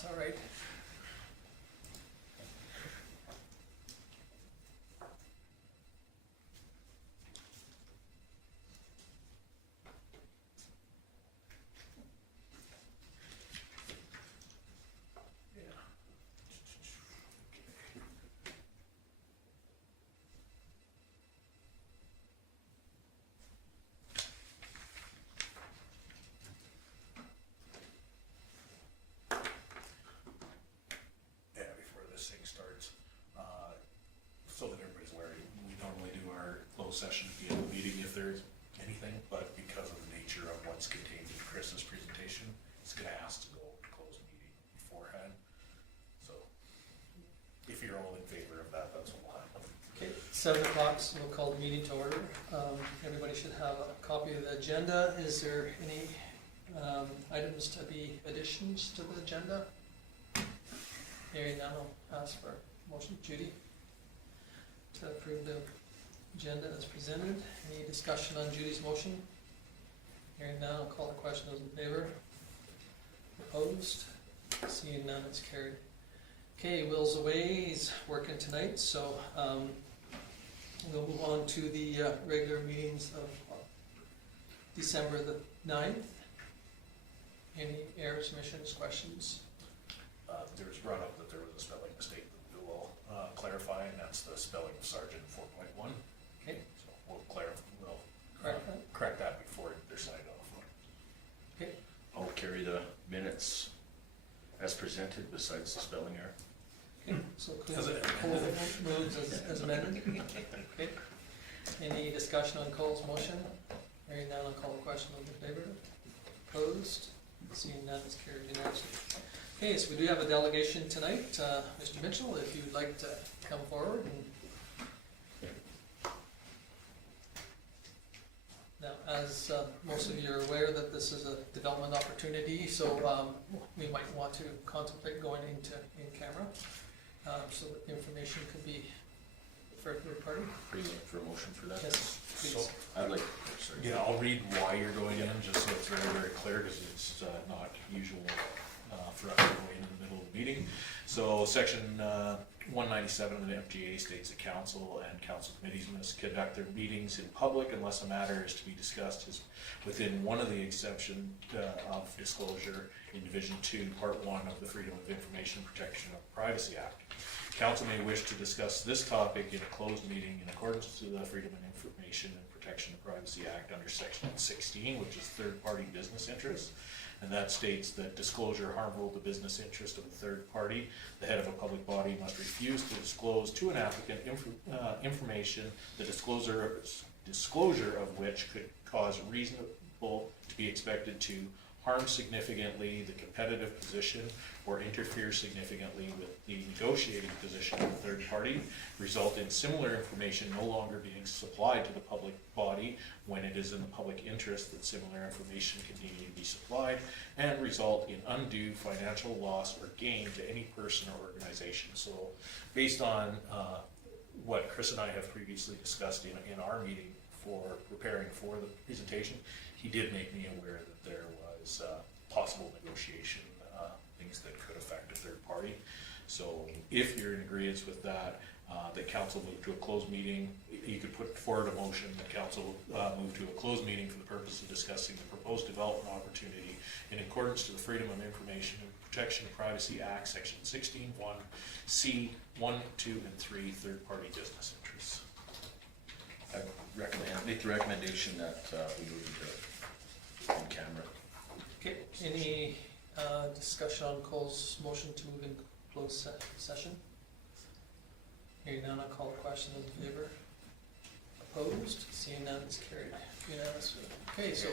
That's all right. Yeah, before this thing starts, so that everybody's aware, we normally do our closed session at the end of the meeting if there's anything, but because of the nature of what's contained in Chris's presentation, it's gonna ask to go to closed meeting beforehand. So, if you're all in favor of that, that's what will happen. Okay, 7 o'clock, so we'll call the meeting to order. Everybody should have a copy of the agenda. Is there any items to be additions to the agenda? Hearing none, I'll ask for motion. Judy? To approve the agenda as presented. Any discussion on Judy's motion? Hearing none, I'll call the question. Those in favor? Opposed? Seeing none, it's carried. Okay, Will's away, he's working tonight, so we'll move on to the regular meetings of December the 9th. Any errors, omissions, questions? There was brought up that there was a spelling mistake that we will clarify, and that's the spelling of Sergeant 4.1. Okay, So we'll correct that. correct that before they're signed off on. Okay, I'll carry the minutes as presented besides the spelling error. okay, so As it- Cole moves as amended. Okay, any discussion on Cole's motion? Hearing none, I'll call the question. Those in favor? Opposed? Seeing none, it's carried unanimously. Okay, so we do have a delegation tonight. Mr. Mitchell, if you'd like to come forward and. Now, as most of you are aware that this is a development opportunity, so we might want to contemplate going into in-camera so that the information could be for a third party. Bring it for a motion for that. Yes, So, please. I'd like, oh, sorry. yeah, I'll read why you're going in, just so it's very, very clear, because it's not usual for us to go in the middle of the meeting. So section 197 of the FGA states that council and council committees must conduct their meetings in public unless a matter is to be discussed is within one of the exception of disclosure in Division 2, Part 1 of the Freedom of Information Protection of Privacy Act. Council may wish to discuss this topic in a closed meeting in accordance to the Freedom of Information and Protection of Privacy Act under Section 16, which is third-party business interests. And that states that disclosure harmful to business interest of a third party, the head of a public body must refuse to disclose to an applicant information, the disclosure of which could cause reasonable to be expected to harm significantly the competitive position or interfere significantly with the negotiating position of the third party, result in similar information no longer being supplied to the public body when it is in the public interest that similar information continue to be supplied, and result in undue financial loss or gain to any person or organization. So based on what Chris and I have previously discussed in our meeting for preparing for the presentation, he did make me aware that there was possible negotiation, things that could affect a third party. So if you're in agreement with that, that council move to a closed meeting, you could put forward a motion that council move to a closed meeting for the purpose of discussing the proposed development opportunity in accordance to the Freedom of Information and Protection of Privacy Act, Section 16(1), C, 1, 2, and 3, third-party business interests. I make the recommendation that we move into in camera. Okay, any discussion on Cole's motion to move in closed session? Hearing none, I'll call the question. Those in favor? Opposed? Seeing none, it's carried unanimously. Okay, so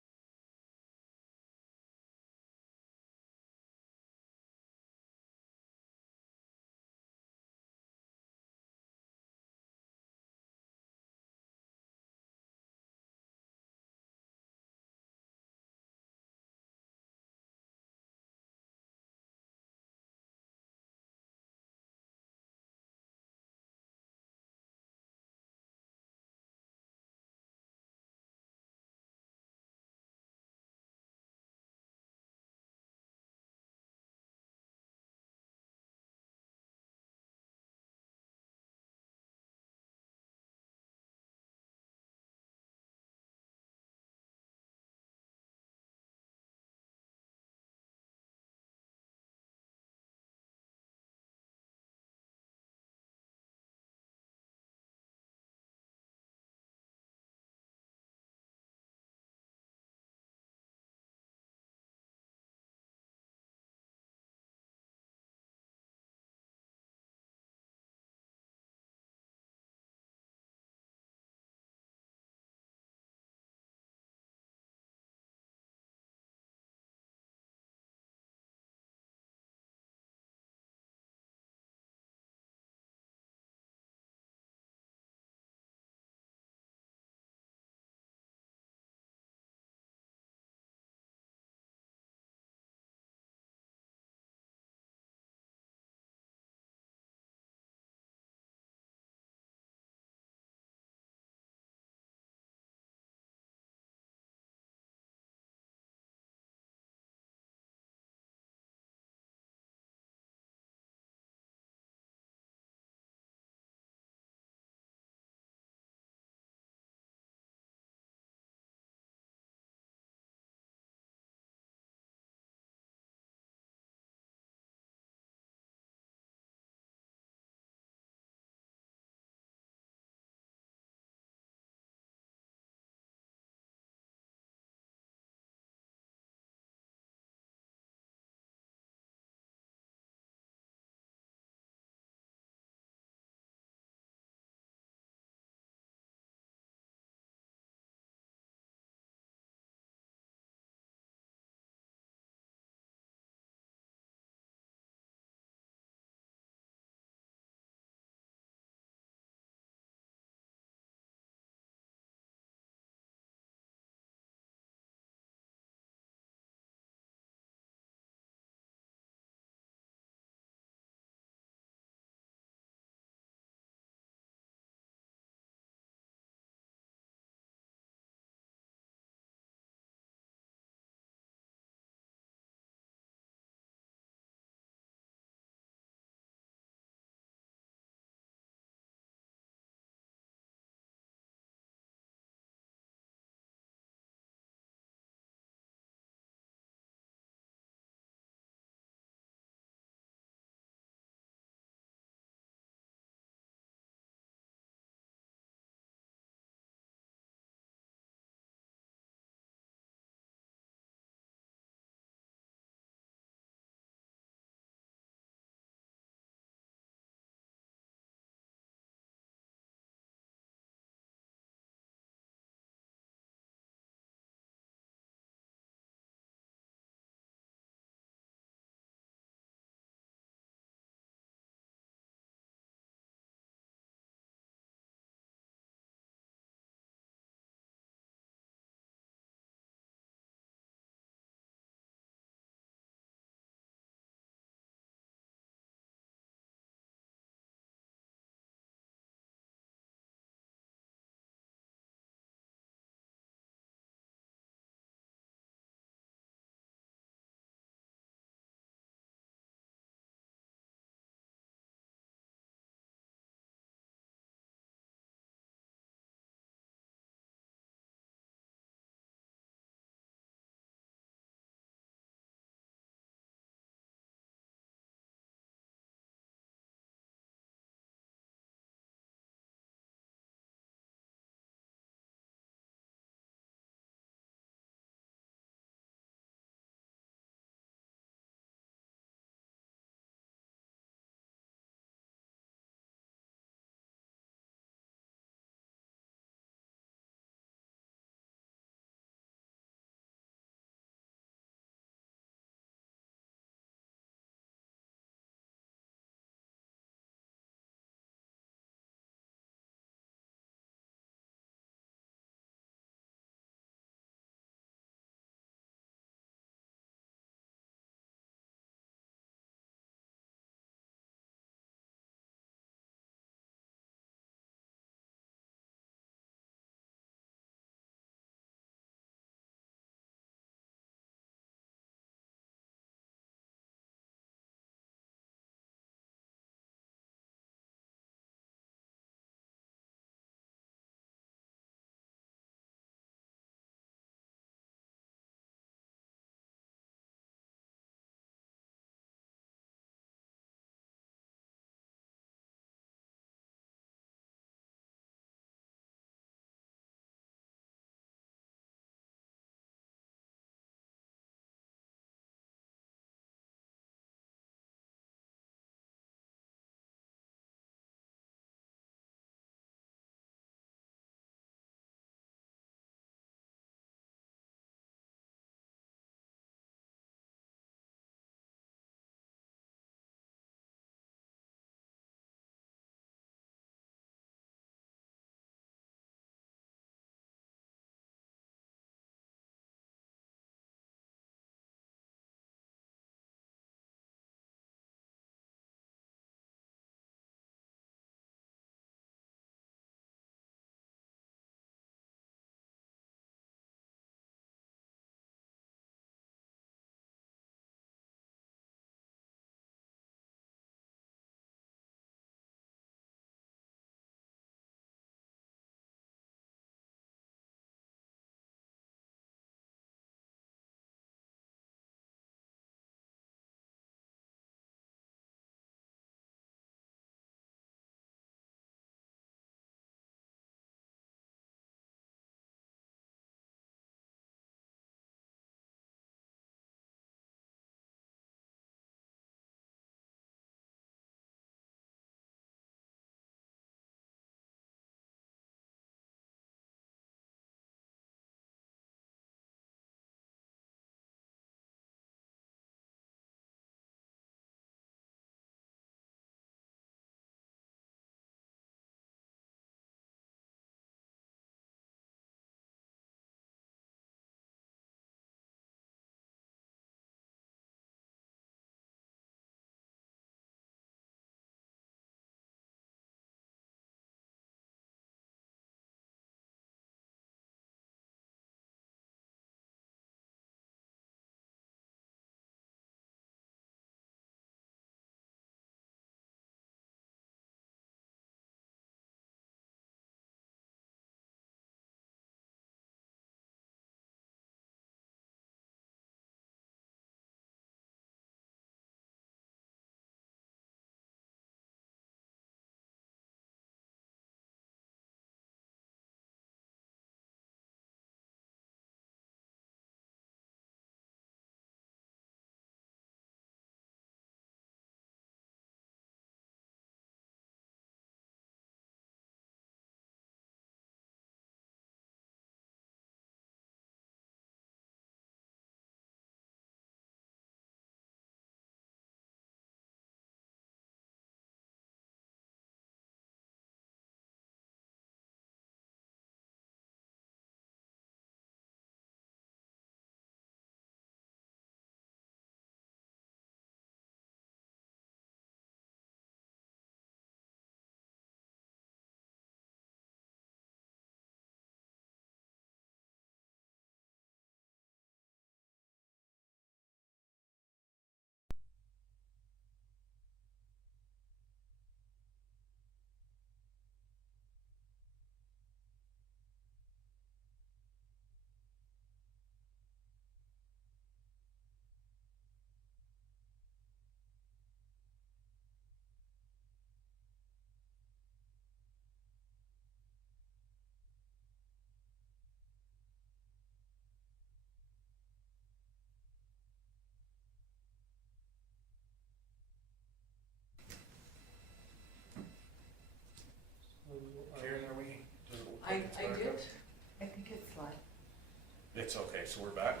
it's okay, so we're back.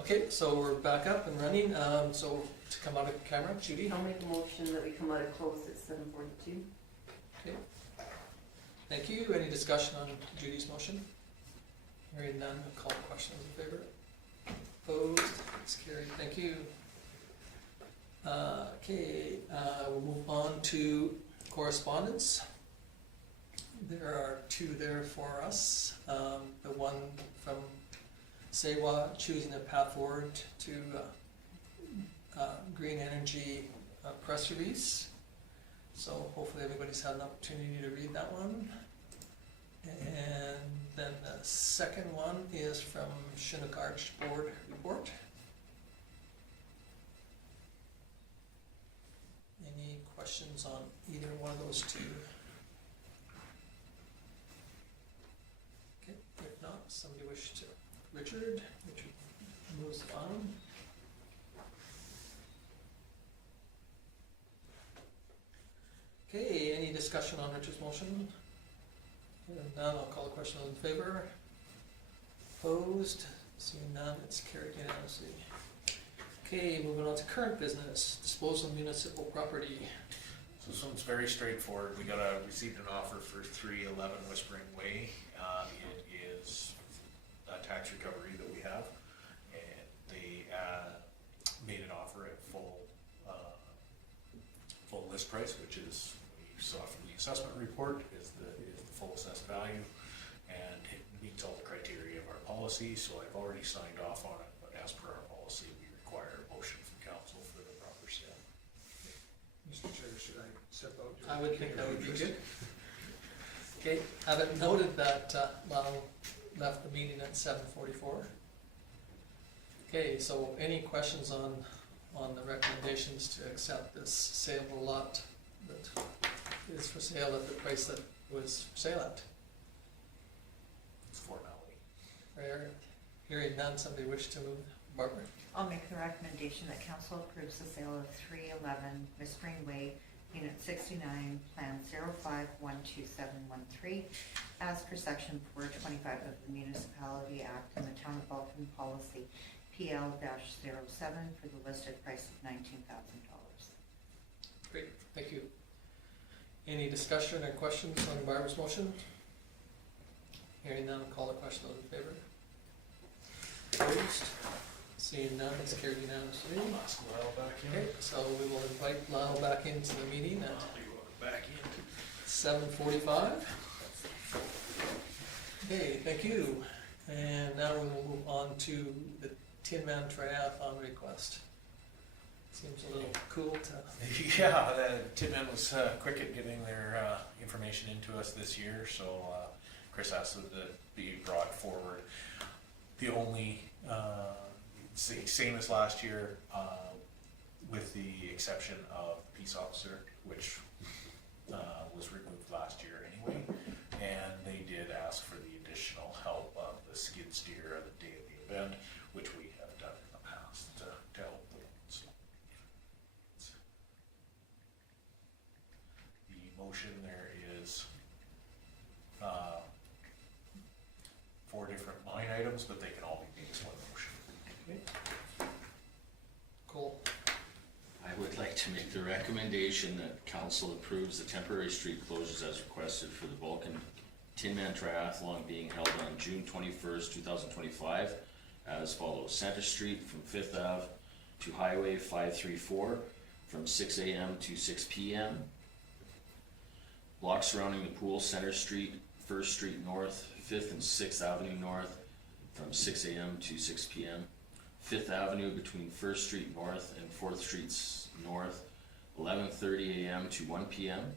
Okay, so we're back up and running, so to come out of camera, Judy? I'll make a motion that we come out of close at 7:42. Okay. Thank you. Any discussion on Judy's motion? Hearing none, I'll call the question in favor. Opposed? It's carried. Thank you. Okay, we'll move on to correspondence. There are two there for us. The one from SEWA choosing a path forward to green energy press release. So hopefully everybody's had an opportunity to read that one. And then the second one is from Chinook Arch Board report. Any questions on either one of those two? Okay, if not, somebody wish to. Richard moves on. Okay, any discussion on Richard's motion? Hearing none, I'll call the question in favor. Opposed? Seeing none, it's carried unanimously. Okay, moving on to current business, disposal of municipal property. So this one's very straightforward. We received an offer for 311 Whispering Way. It is a tax recovery that we have, and they made an offer at full list price, which is, we saw from the assessment report, is the full assessed value, and it meets all the criteria of our policy, so I've already signed off on it, but as per our policy, we require a motion from council for the proper sale. Mr. Chair, should I step out? I would think that would be good. Okay, have it noted that Lyle left the meeting at 7:44. Okay, so any questions on the recommendations to accept this saleable lot that is for sale at the price that was for sale at? It's formality. Hearing none, somebody wish to move? Barbara? I'll make the recommendation that council approves the sale of 311 Whispering Way, Unit 69, Plan 05-12713, as per Section 425 of the Municipality Act and the Town of Vulcan Policy PL-07 for the listed price of $19,000. Great, thank you. Any discussion or questions on Barbara's motion? Hearing none, call the question. Those in favor? Opposed? Seeing none, it's carried unanimously. Ask Lyle back in. Okay, so we will invite Lyle back into the meeting at Back in. 7:45. Okay, thank you. And now we will move on to the Tin Man Triathlon request. Seems a little cool to. Yeah, the Tin Man was quick at getting their information into us this year, so Chris asked it to be brought forward. The only, same as last year, with the exception of Peace Officer, which was removed last year anyway, and they did ask for the additional help of the skid steer on the day of the event, which we have done in the past to help them. So, the motion there is 4 different line items, but they can all be made as one motion. Okay. Cool. I would like to make the recommendation that council approves the temporary street closures as requested for the Vulcan Tin Man Triathlon being held on June 21st, 2025 as follows. Center Street from 5th Ave to Highway 534 from 6 a.m. to 6 p.m. Blocks surrounding the pool, Center Street, 1st Street North, 5th and 6th Avenue North from 6 a.m. to 6 p.m. 5th Avenue between 1st Street North and 4th Street North, 11:30 a.m. to 1 p.m.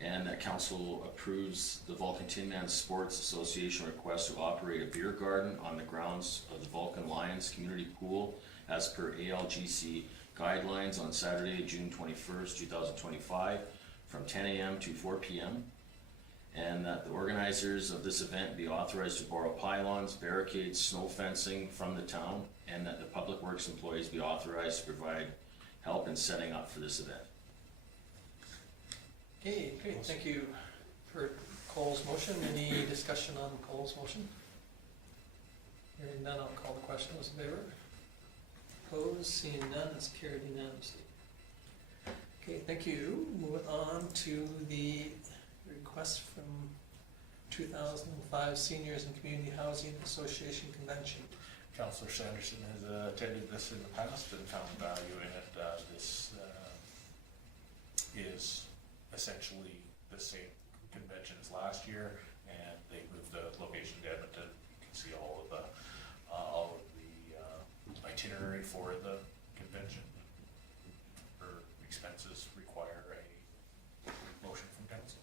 And that council approves the Vulcan Tin Man Sports Association request to operate a beer garden on the grounds of the Vulcan Lions Community Pool as per ALGC guidelines on Saturday, June 21st, 2025 from 10 a.m. to 4 p.m. And that the organizers of this event be authorized to borrow pylons, barricades, snow fencing from the town, and that the Public Works employees be authorized to provide help in setting up for this event. Okay, great, thank you for Cole's motion. Any discussion on Cole's motion? Hearing none, I'll call the question. Those in favor? Opposed? Seeing none, it's carried unanimously. Okay, thank you. Moving on to the request from 2005 Seniors and Community Housing Association Convention. Councillor Sanderson has attended this in the past and found value in it. This is essentially the same convention as last year, and they moved the location to Edmonton. You can see all of the itinerary for the convention. Her expenses require a motion from council.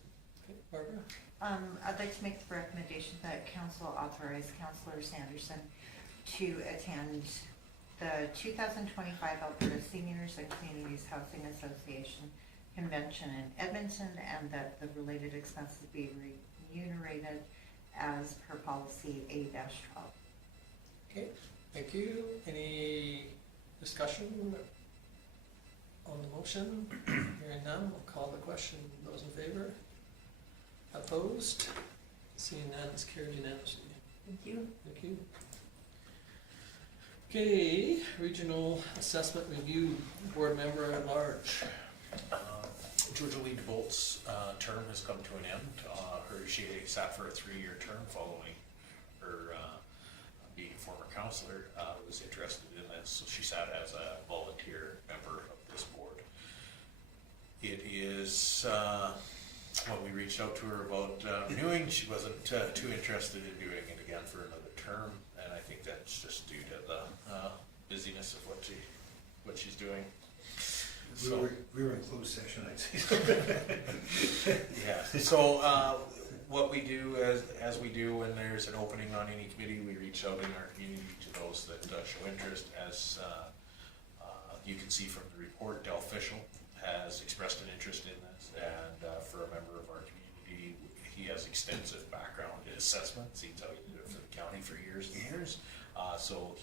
Okay, Barbara? I'd like to make the recommendation that council authorize Councillor Sanderson to attend the 2025 Alberta Seniors and Communities Housing Association Convention in Edmonton, and that the related expenses be remunerated as per policy A-12. Okay, thank you. Any discussion on the motion? Hearing none, we'll call the question. Those in favor? Opposed? Seeing none, it's carried unanimously. Thank you. Thank you. Okay, Regional Assessment Review Board Member at Large. Georgia Lee DeBolt's term has come to an end. She sat for a 3-year term following her being a former councillor. Was interested in this, so she sat as a volunteer member of this board. It is when we reached out to her about renewing, she wasn't too interested in doing it again for another term, and I think that's just due to the busyness of what she's doing. So, We were in closed session, I'd say. yeah, so what we do as we do when there's an opening on any committee, we reach out in our community to those that show interest. As you can see from the report, Del Fischel has expressed an interest in this, and for a member of our community, he has extensive background in assessment. Seems how he did it for the county for years and years. So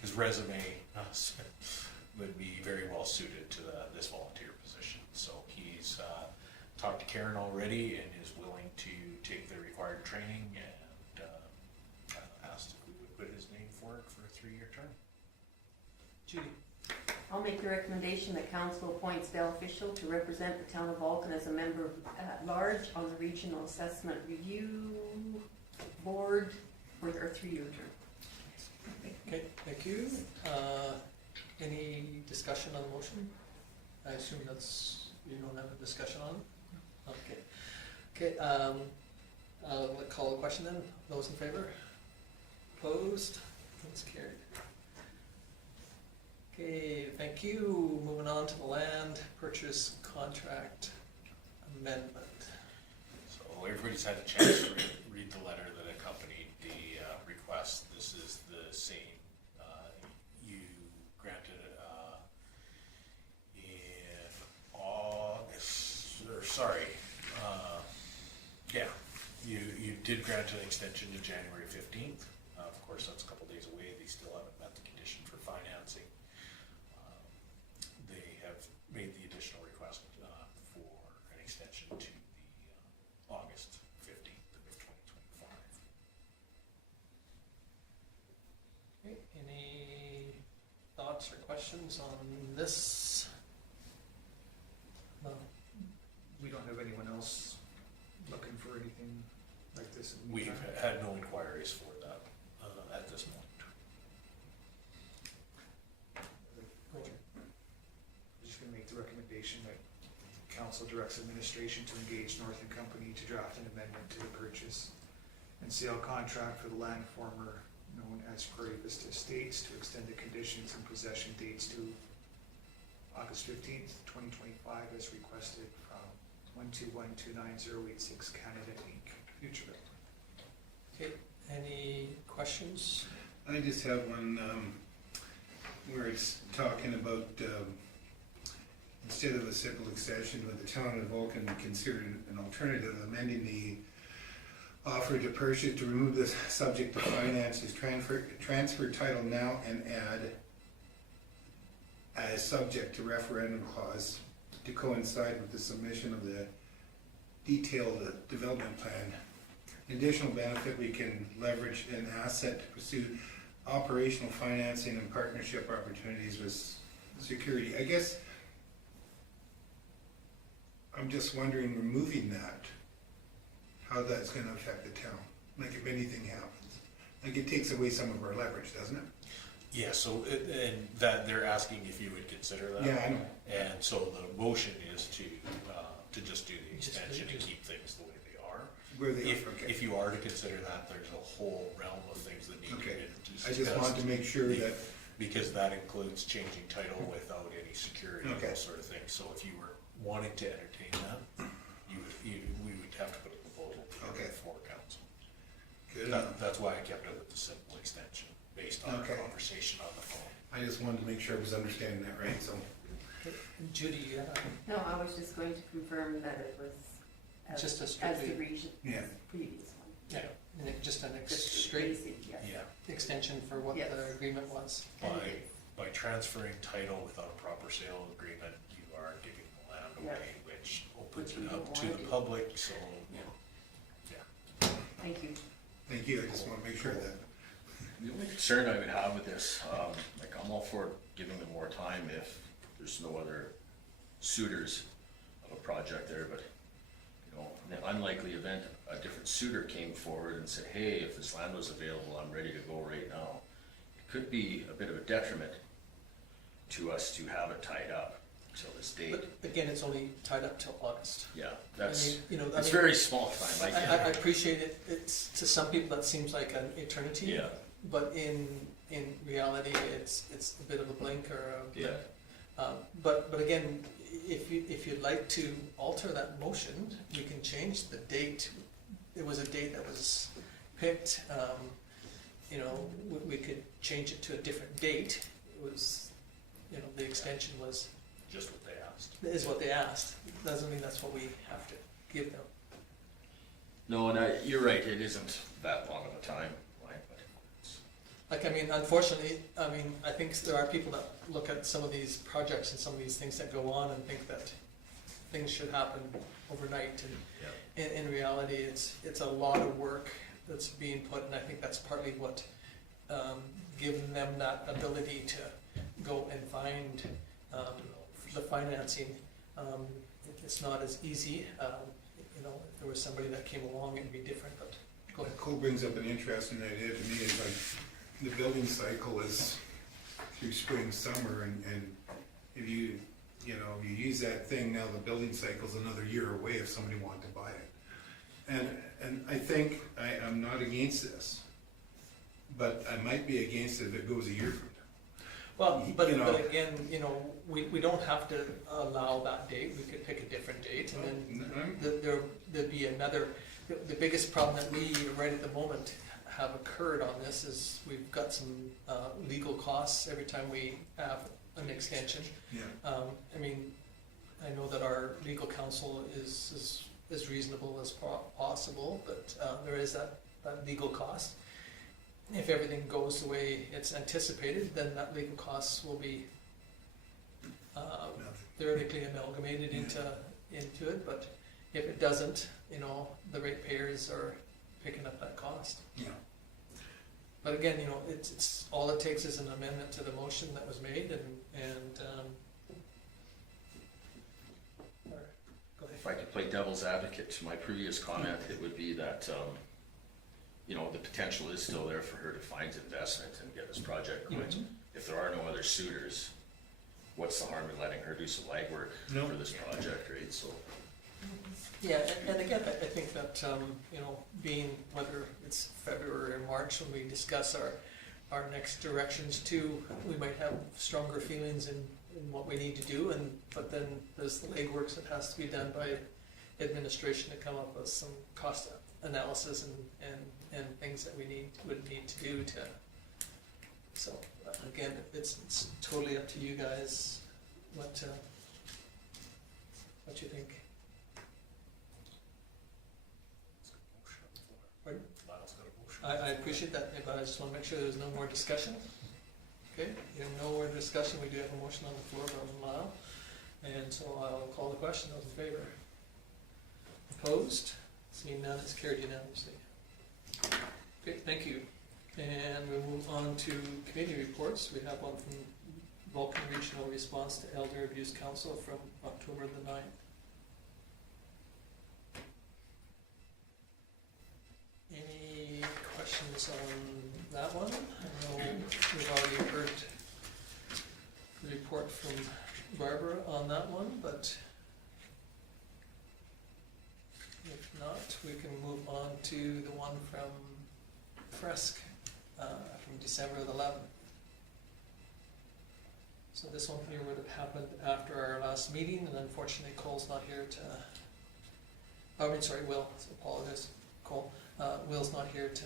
his resume would be very well suited to this volunteer position. So he's talked to Karen already and is willing to take the required training, and asked if we would put his name forward for a 3-year term. Judy? I'll make the recommendation that council appoints Del Fischel to represent the town of Vulcan as a member at large on the Regional Assessment Review Board for their 3-year term. Okay, thank you. Any discussion on the motion? I assume you don't have a discussion on it? Okay. Okay, I'll call the question then. Those in favor? Opposed? That's carried. Okay, thank you. Moving on to the land purchase contract amendment. So everybody's had a chance to read the letter that accompanied the request. This is the same. You granted in August, or sorry, you did grant an extension to January 15th. Of course, that's a couple days away. They still haven't met the condition for financing. They have made the additional request for an extension to the August 15th of 2025. Okay, any thoughts or questions on this? No. We don't have anyone else looking for anything like this. in the We've meantime. had no inquiries for that at this point. I'm just gonna make the recommendation that council directs administration to engage North and Company to draft an amendment to the purchase and sale contract for the land former known as Prairie Vista Estates to extend the conditions and possession dates to August 15th, 2025 as requested from 121-29086 Canada Inc. Future Bill. Okay, any questions? I just have one where it's talking about instead of a simple extension, with the town of Vulcan considered an alternative, amending the offer to purchase to remove this subject to finances, transfer title now and add as subject to referendum clause to coincide with the submission of the detailed development plan. Additional benefit, we can leverage an asset to pursue operational financing and partnership opportunities with security. I guess I'm just wondering, removing that, how that's gonna affect the town, like if anything happens. Like it takes away some of our leverage, doesn't it? Yeah, so, and that, they're asking if you would consider that. Yeah, I know. And so the motion is to just do the Just extension and just- keep things the way they are. Where they If, are, okay. if you are to consider that, there's a whole realm of things that need to be Okay. discussed. I just wanted to make sure that, Because that includes changing title without any security and Okay. those sort of things. So if you were wanting to entertain that, we would have to put a proposal Okay. together for council. good enough. That's why I kept it with the simple extension, based on our Okay. conversation on the phone. I just wanted to make sure I was understanding that right, so. Judy, No, I was just going to confirm that it was Just a as the strictly- region, Yeah. previous one. yeah, just an Just straight basic, yes. Yeah, extension for what Yes. the agreement was. And by, it- by transferring title without a proper sale agreement, you are giving the land Yeah. away, which opens Which we it up don't to wanna the do. public, so, Thank you. Thank you, I just want to make sure that. The only concern I would have with this, like, I'm all for giving them more time if there's no other suitors of a project there, but, you know, in the unlikely event a different suitor came forward and said, hey, if this land was available, I'm ready to go right now. It could be a bit of a detriment to us to have it tied up till this date. But again, it's only tied up till August. Yeah, I that's, mean, you know, I it's mean, very small time, I I get it. appreciate it, it's, to some people, that seems like an eternity. Yeah. But in reality, it's a bit of a blink or a. Yeah. But again, if you'd like to alter that motion, we can change the date. It was a date that was picked, you know, we could change it to a different date. It was, you know, the extension was, just what they asked. is what they asked. Doesn't mean that's what we have to give them. No, and you're right, it isn't that long of a time, right, but it's, Like, I mean, unfortunately, I mean, I think there are people that look at some of these projects and some of these things that go on and think that things should happen overnight, and in reality, it's a lot of work that's being put, and I think that's partly what, given them that ability to go and find, the financing. It's not as easy, you know, if there was somebody that came along, it'd be different, but go ahead. Cole brings up an interesting idea to me, is like, the building cycle is through spring, summer, and if you use that thing, now the building cycle's another year away if somebody wanted to buy it. And I think, I'm not against this, but I might be against it if it goes a year from now. Well, You but know. again, you know, we don't have to allow that date, we could pick a different date, and then there'd be another, the biggest problem that we, right at the moment, have occurred on this is we've got some legal costs every time we have an extension. Yeah, I mean, I know that our legal counsel is as reasonable as possible, but there is that legal cost. If everything goes the way it's anticipated, then that legal costs will be theoretically amalgamated into it, but if it doesn't, you know, the ratepayers are picking up that cost. yeah. But again, you know, it's, all it takes is an amendment to the motion that was made, and or, go ahead. if I could play devil's advocate to my previous comment, it would be that, you know, the potential is still there for her to find investment and get this project going. Mhm. If there are no other suitors, what's the harm in letting her do some legwork No. for this project, right? So, Yeah, and again, I think that, you know, being whether it's February or March when we discuss our next directions too, we might have stronger feelings in what we need to do, but then there's the legwork that has to be done by administration to come up with some cost analysis and things that we would need to do to, so, again, it's totally up to you guys what you think. Pardon? Lyle's got a motion. I appreciate that, but I just want to make sure there's no more discussion. Okay, you have no more discussion, we do have a motion on the floor by Lyle, and so I'll call the question, those in favor? Opposed? Seeing none, it's carried unanimously. Okay, thank you. And we move on to committee reports. We have one from Vulcan Regional Response to Elder Abuse Council from October the 9th. Any questions on that one? I know we've already heard the report from Barbara on that one, but if not, we can move on to the one from Fresk from December the 11th. So this one here would have happened after our last meeting, and unfortunately Cole's not here to, I mean, sorry, Will, apologize, Cole. Will's not here to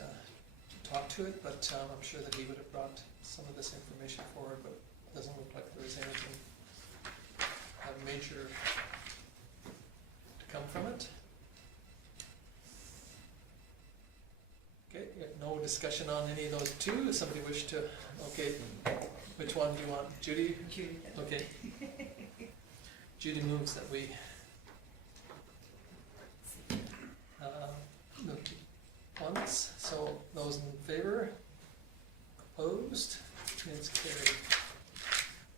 talk to it, but I'm sure that he would have brought some of this information forward, but it doesn't look like there is anything major to come from it. Okay, if no discussion on any of those two, if somebody wish to, okay, which one do you want? Judy? Judy. Okay. Judy moves that we the ones, so those in favor? Opposed? It's carried.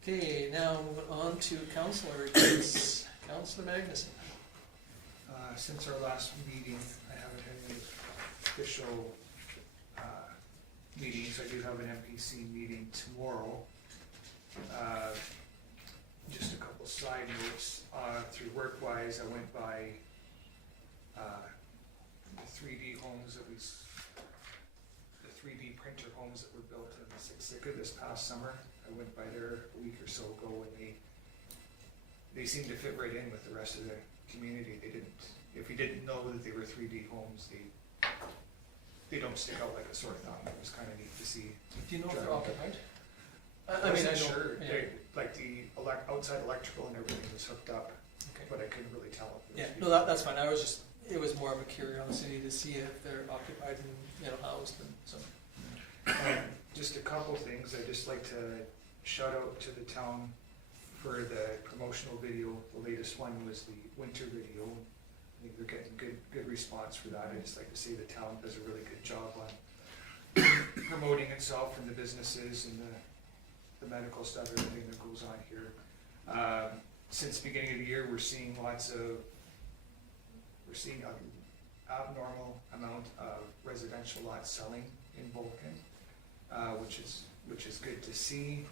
Okay, now moving on to councilor reports. Councilor Magnuson. Since our last meeting, I haven't had any official meetings. I do have an MPC meeting tomorrow. Just a couple side notes. Through WorkWise, I went by the 3D homes that the 3D printer homes that were built in Siksika this past summer. I went by there a week or so ago, and they seemed to fit right in with the rest of the community. They didn't, if you didn't know that they were 3D homes, they don't stick out like a sore thumb. It was kind of neat to see. Do you know if they're occupied? I mean, I wasn't know. sure. Yeah. Like the outside electrical and everything was hooked up, Okay. but I couldn't really tell if Yeah, it no, was. that's fine. I was just, it was more of a curiosity to see if they're occupied and, housed and so. Just a couple things. I'd just like to shout out to the town for the promotional video. The latest one was the winter video. I think they're getting good response for that. I'd just like to say the town does a really good job on promoting itself and the businesses and the medical stuff, everything that goes on here. Since the beginning of the year, we're seeing an abnormal amount of residential lots selling in Vulcan, which is good to see.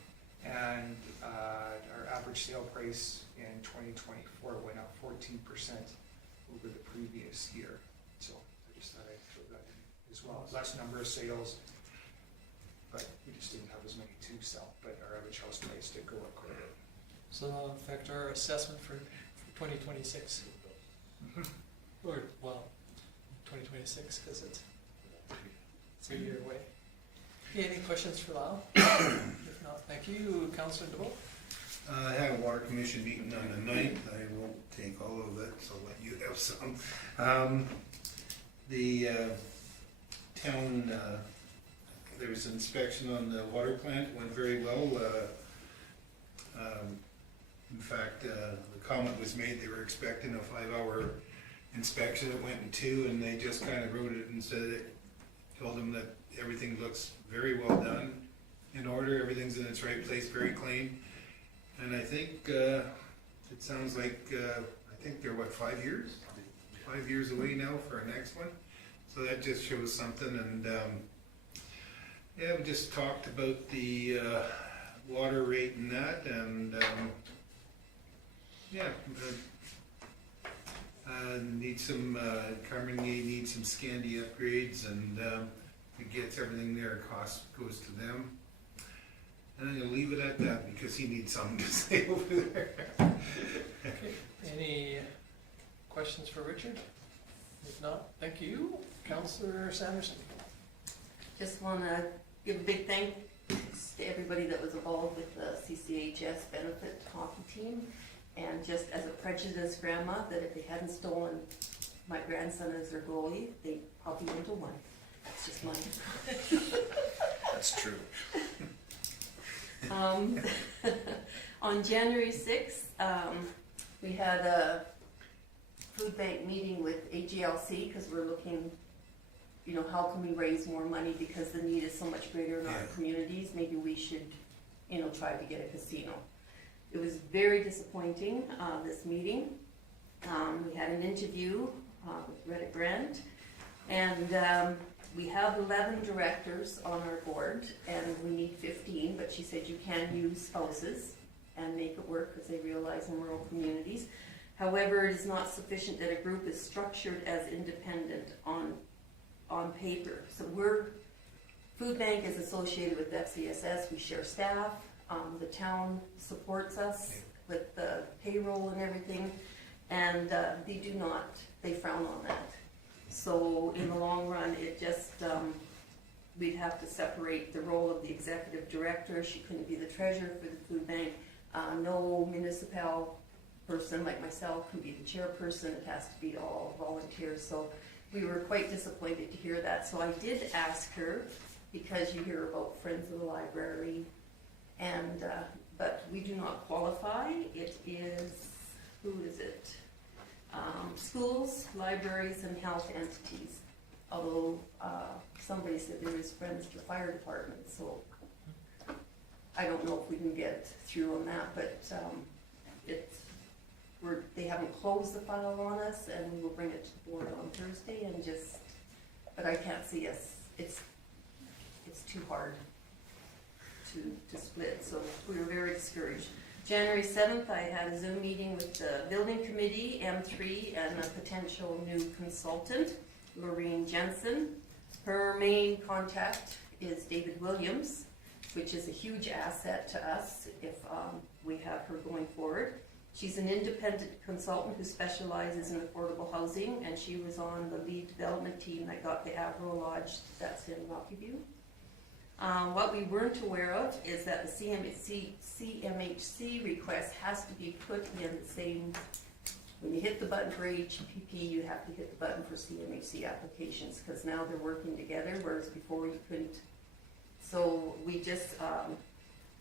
And our average sale price in 2024 went up 14% over the previous year. So I just thought I'd throw that in as well. Less number of sales, but we just didn't have as many to sell. But our average house price did go up quite a bit. So that'll affect our assessment for 2026. Or, well, 2026, because it's a year away. Okay, any questions for Lyle? If not, thank you. Councilor DeVoe? I had a water commission meeting on the 9th. I won't take all of it, so I'll let you have some. The town, there was an inspection on the water plant, went very well. In fact, the comment was made, they were expecting a 5-hour inspection. It went in 2, and they just kind of wrote it and said it, told them that everything looks very well done, in order, everything's in its right place, very clean. And I think, it sounds like, I think they're 5 years? 5 years away now for our next one. So that just shows something. And yeah, we just talked about the water rate and that, and yeah, need some, Carmignac needs some Scandi upgrades, and it gets everything there, cost goes to them. And I'm gonna leave it at that because he needs something to say over there. Okay, any questions for Richard? If not, thank you. Councilor Sanderson? Just want to give a big thanks to everybody that was involved with the CCHS benefit hockey team. And just as a prejudiced grandma, that if they hadn't stolen my grandson as their goalie, they probably wouldn't have won. That's just mine. That's true. On January 6th, we had food bank meeting with AGLC, because we're looking, you know, how can we raise more money, because the need is so much greater in our Yeah. communities, maybe we should, you know, try to get a casino. It was very disappointing, this meeting. We had an interview, with Retta Grant, and, we have 11 directors on our board, and we need 15, but she said you can use spouses and make it work, because they realize in rural communities. However, it is not sufficient that a group is structured as independent on paper. So Food Bank is associated with FCSS, we share staff, the town supports us with the payroll and everything, and they frown on that. So in the long run, it just, we'd have to separate the role of the executive director, she couldn't be the treasurer for the food bank. No municipal person like myself can be the chairperson, it has to be all volunteers, so we were quite disappointed to hear that. So I did ask her, because you hear about Friends of the Library, and, but we do not qualify, it is, who is it? Schools, libraries, and health entities, although, somebody said there is Friends of the Fire Department, so I don't know if we can get through on that, but, they haven't closed the file on us, and we will bring it to the board on Thursday, and but I can't see us, it's too hard to split, so we were very discouraged. January 7th, I had a Zoom meeting with the building committee, M3, and a potential new consultant, Lorraine Jensen. Her main contact is David Williams, which is a huge asset to us if we have her going forward. She's an independent consultant who specializes in affordable housing, and she was on the lead development team that got the Avro Lodge that's in Rocky View. What we weren't aware of is that the CMHC request has to be put in the same, when you hit the button for HPP, you have to hit the button for CMHC applications, because now they're working together, whereas before you couldn't. So we just,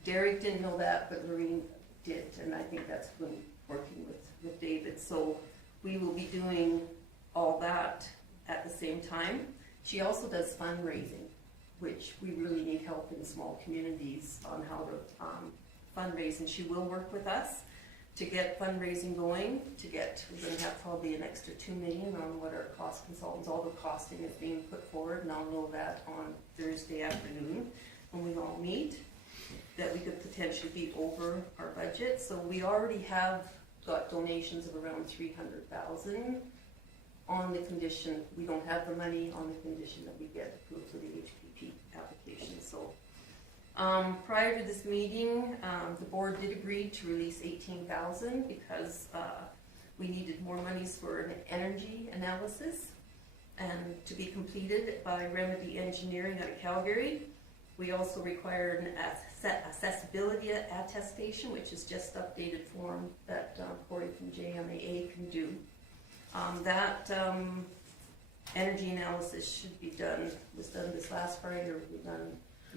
Derek didn't know that, but Lorraine did, and I think that's when working with David. So we will be doing all that at the same time. She also does fundraising, which we really need help in small communities on how to fundraise, and she will work with us to get fundraising going, we're gonna have probably an extra $2 million on what our cost consultants, all the costing is being put forward, and I'll know that on Thursday afternoon when we all meet, that we could potentially be over our budget. So we already have got donations of around $300,000 on the condition, we don't have the money, on the condition that we get approved for the HPP application. So prior to this meeting, the board did agree to release $18,000 because we needed more monies for an energy analysis and to be completed by Remedy Engineering out of Calgary. We also required an accessibility attestation, which is just updated form that Corey from JMAA can do. That energy analysis should be was done this last Friday, or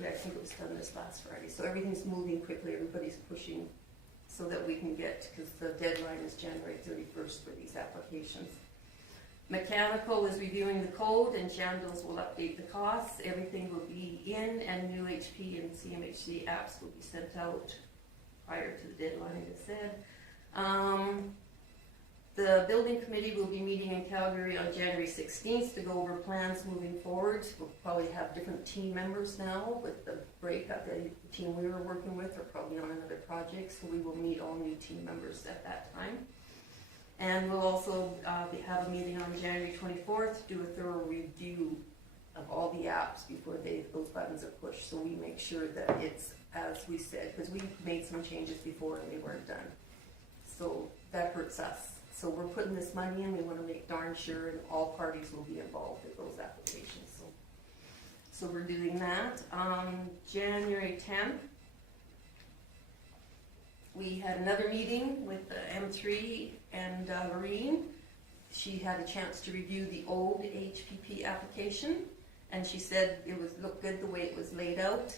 I think it was done this last Friday. So everything's moving quickly, everybody's pushing so that we can get, because the deadline is January 31st for these applications. Mechanical is reviewing the code, and Chandles will update the costs. Everything will be in, and new HP and CMHC apps will be sent out prior to the deadline, as I said. The building committee will be meeting in Calgary on January 16th to go over plans moving forward. We'll probably have different team members now with the breakup. The team we were working with are probably on another project, so we will meet all new team members at that time. And we'll also have a meeting on January 24th to do a thorough review of all the apps before those buttons are pushed, so we make sure that it's as we said, because we made some changes before and they weren't done. So that hurts us. So we're putting this money in, we want to make darn sure and all parties will be involved in those applications. So we're doing that. January 10th, we had another meeting with M3 and Lorraine. She had a chance to review the old HPP application, and she said it looked good the way it was laid out.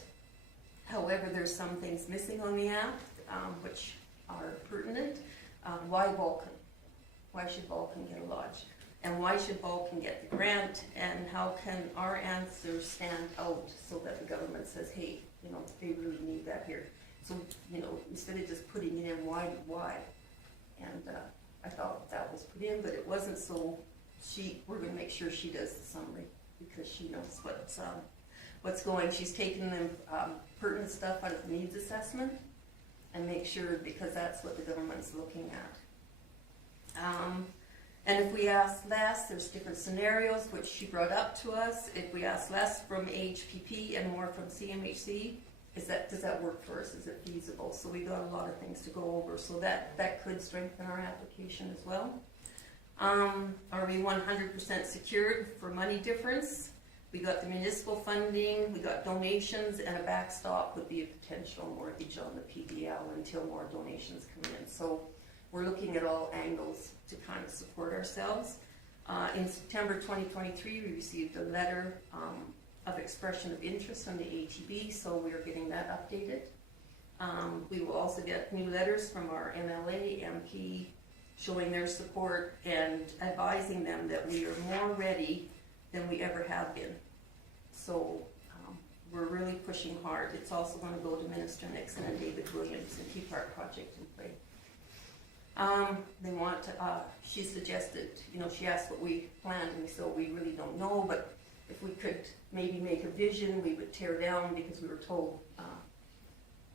However, there's some things missing on the app, which are pertinent. Why Vulcan? Why should Vulcan get a lodge? And why should Vulcan get the grant? And how can our answers stand out so that the government says, hey, you know, they really need that here. So, you know, instead of just putting it in, why? And I thought that was put in, but it wasn't, so we're gonna make sure she does the summary, because she knows what's going. She's taken the pertinent stuff out of the needs assessment and make sure, because that's what the government's looking at. And if we ask less, there's different scenarios which she brought up to us. If we ask less from HPP and more from CMHC, does that work for us? Is it feasible? So we got a lot of things to go over. So that could strengthen our application as well. Are we 100% secured for money difference? We got the municipal funding, we got donations, and a backstop would be a potential mortgage on the PDL until more donations come in. So we're looking at all angles to kind of support ourselves. In September 2023, we received a letter of expression of interest from the ATB, so we are getting that updated. We will also get new letters from our MLA, MP, showing their support and advising them that we are more ready than we ever have been. So we're really pushing hard. It's also going to go to Minister Nixon and David Williams and keep our project in play. They want to, she suggested, you know, she asked what we planned, and so we really don't know, but if we could maybe make a vision, we would tear down, because we were told,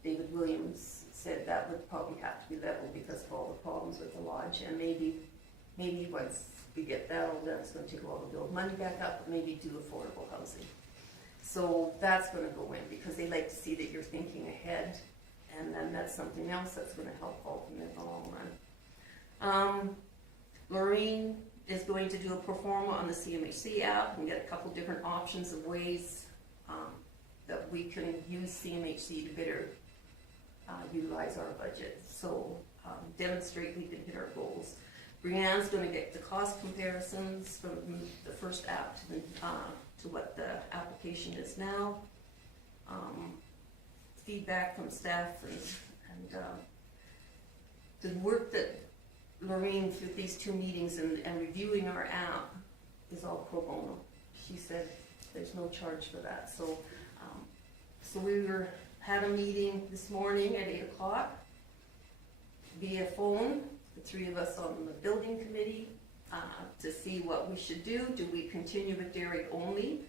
David Williams said that would probably have to be leveled because of all the problems with the lodge, and maybe once we get that all done, it's going to take a while to build money back up, but maybe do affordable housing. So that's going to go in, because they like to see that you're thinking ahead, and then that's something else that's going to help Vulcan in the long run. Lorraine is going to do a pro forma on the CMHC app and get a couple different options of ways that we can use CMHC to better utilize our budget. So demonstrate we can hit our goals. Brianne's going to get the cost comparisons from the first app to what the application is now. Feedback from staff and the work that Lorraine, through these 2 meetings and reviewing our app, is all pro bono. She said there's no charge for that. So we had a meeting this morning at 8 o'clock via phone, the 3 of us on the building committee, to see what we should do. Do we continue with Derek only?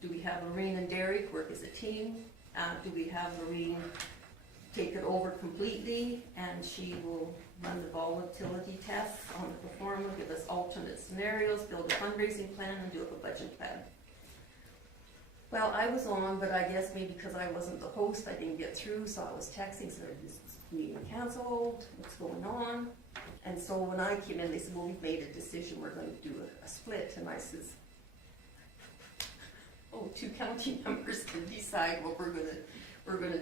Do we have Lorraine and Derek work as a team? Do we have Lorraine take it over completely, and she will run the volatility tests on the performer, give us alternate scenarios, build a fundraising plan, and do up a budget plan? Well, I was on, but I guess maybe because I wasn't the host, I didn't get through, so I was texting, said, "Is this meeting canceled? What's going on?" And so when I came in, they said, "Well, we've made a decision, we're going to do a split." And I says, "Oh, 2 county members can decide what we're gonna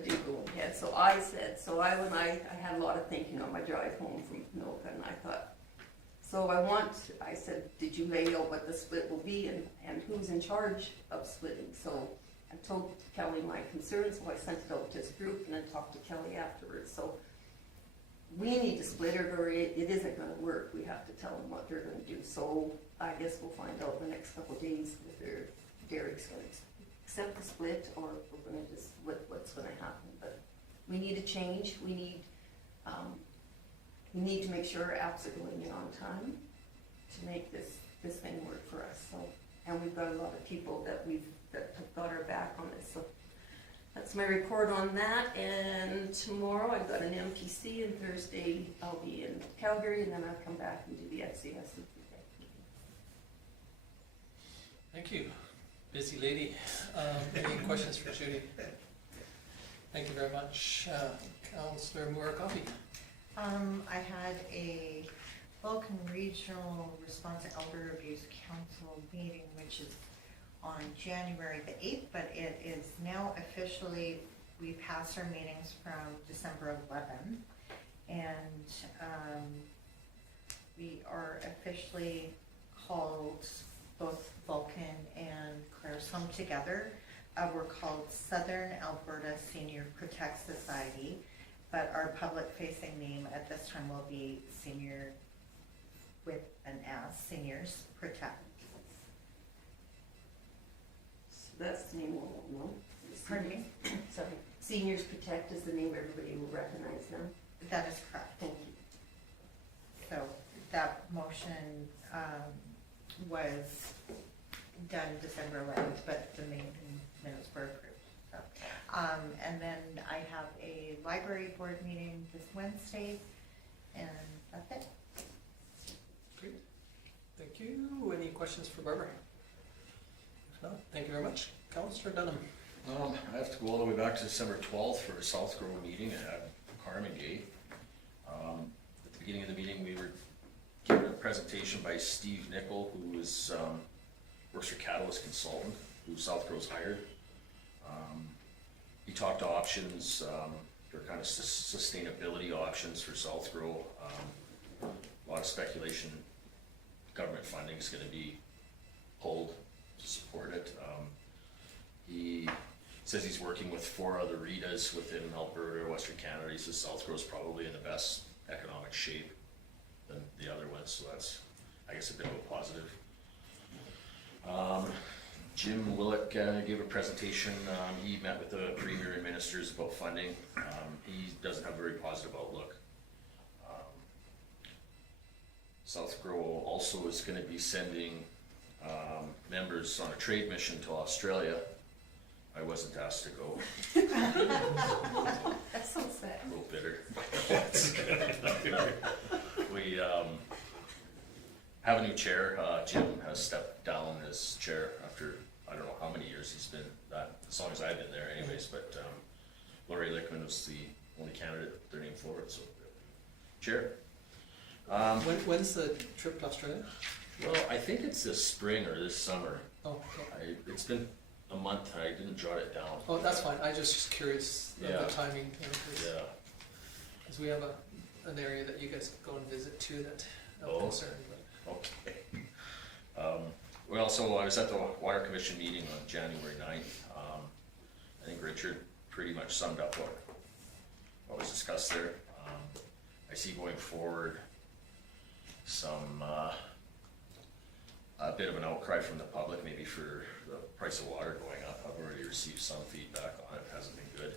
do going ahead." So I said, I had a lot of thinking on my drive home from Pinoka, and I thought, I said, "Did you lay out what the split will be and who's in charge of splitting?" So I told Kelly my concerns, so I sent it out to his group and then talked to Kelly afterwards. So we need to split it, or it isn't gonna work. We have to tell them what they're gonna do. So I guess we'll find out in the next couple of days whether Derek's gonna accept the split, or if we're gonna just, what's gonna happen. But we need a change. We need to make sure our apps are going in on time to make this thing work for us. So, and we've got a lot of people that have got our back on this. So that's my report on that. And tomorrow I've got an MPC, and Thursday I'll be in Calgary, and then I'll come back and do the FCS. Thank you. Busy lady. Any questions for Judy? Thank you very much. Councillor Murakami. I had a Vulcan Regional Response to Elder Abuse Council meeting, which is on January the 8th, but it is now officially, we passed our meetings from December 11, and we are officially called, both Vulcan and Clare's Home together. We're called Southern Alberta Senior Protect Society, but our public-facing name at this time will be with an S, Seniors Protect. So that's the name we'll know. Pardon me? Sorry. Seniors Protect is the name everybody will recognize now. That is correct. Thank you. So that motion was done December 11th, but the minutes were approved. So, and then I have a library board meeting this Wednesday, and that's it. Great. Thank you. Any questions for Barbara? If not, thank you very much. Councillor Dunham. I have to go all the way back to December 12th for a South Grove meeting at Carmen Gate. At the beginning of the meeting, we were given a presentation by Steve Nickel, who is, works for Catalyst Consultant, who South Grove's hired. He talked options, their kind of sustainability options for South Grove. A lot of speculation, government funding is going to be pulled to support it. He says he's working with 4 other REITs within Alberta, Western Canada. He says South Grove's probably in the best economic shape than the other ones, so that's, I guess, a bit of a positive. Jim Willock gave a presentation. He met with the Premier and ministers about funding. He doesn't have a very positive outlook. South Grove also is going to be sending members on a trade mission to Australia. I wasn't asked to go. That's so sad. A little bitter. That's good. We have a new chair. Jim has stepped down as chair after I don't know how many years he's been that, as long as I've been there anyways, but Laurie Lickman was the only candidate they're named forward, so chair. When's the trip to Australia? Well, I think it's this spring or this summer. Oh, okay. It's been a month. I didn't jot it down. Oh, that's fine. I just curious of Yeah. the timing. Yeah. Because we have an area that you guys could go and visit too that I'm Oh. concerned with. Okay. Well, so I was at the Water Commission meeting on January 9th. I think Richard pretty much summed up what was discussed there. I see going forward some, a bit of an outcry from the public, maybe for the price of water going up. I've already received some feedback on it. It hasn't been good.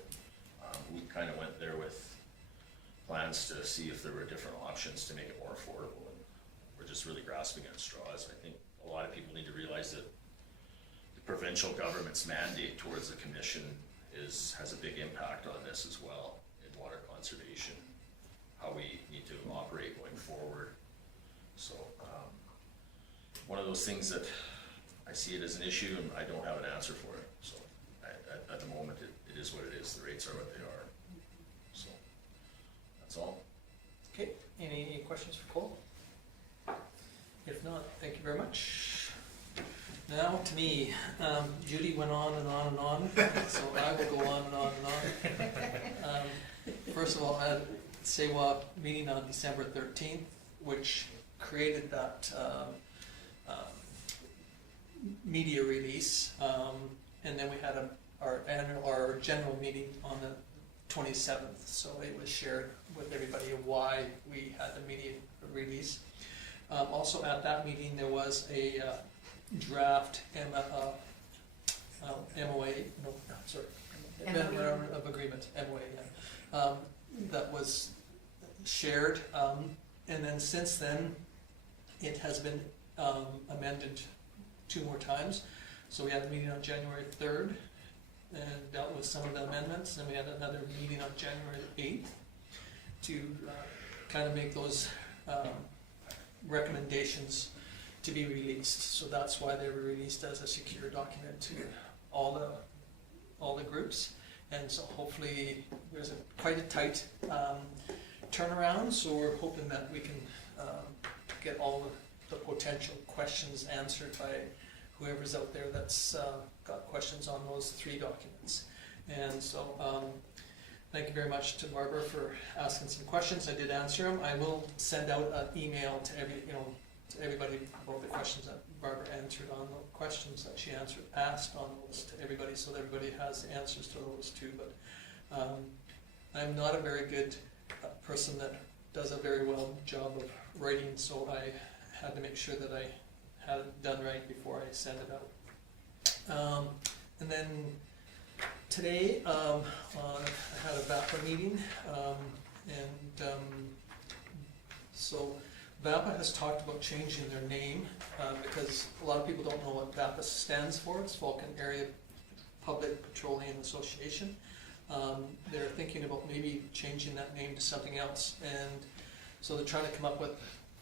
We kind of went there with plans to see if there were different options to make it more affordable. And we're just really grasping at straws. I think a lot of people need to realize that the provincial government's mandate towards the commission has a big impact on this as well in water conservation, how we need to operate going forward. So one of those things that I see it as an issue and I don't have an answer for it. So at the moment it is what it is. The rates are what they are. So that's all. Okay, any questions for Cole? If not, thank you very much. Now to me, Judy went on and on and on, so I will go on and on and on. First of all, I had SEWA meeting on December 13th, which created that media release, and then we had our general meeting on the 27th, so it was shared with everybody of why we had the media release. Also at that meeting, there was a draft memorandum of agreement, MOA, yeah, that was shared, and then since then, it has been amended 2 more times. So we had a meeting on January 3rd and dealt with some of the amendments, and we had another meeting on January 8th to kind of make those recommendations to be released. So that's why they were released as a secure document to all the groups. And so hopefully there's quite a tight turnaround, so we're hoping that we can get all the potential questions answered by whoever's out there that's got questions on those 3 documents. And so thank you very much to Barbara for asking some questions. I did answer them. I will send out an email to everybody about the questions that Barbara answered on the questions that she asked on those to everybody, so that everybody has answers to those too. But I'm not a very good person that does a very well job of writing, so I had to make sure that I had it done right before I send it out. And then today, I had a VAPA meeting, so VAPA has talked about changing their name, because a lot of people don't know what VAPA stands for. It's Vulcan Area Public Petroleum Association. They're thinking about maybe changing that name to something else, and so they're trying to come up with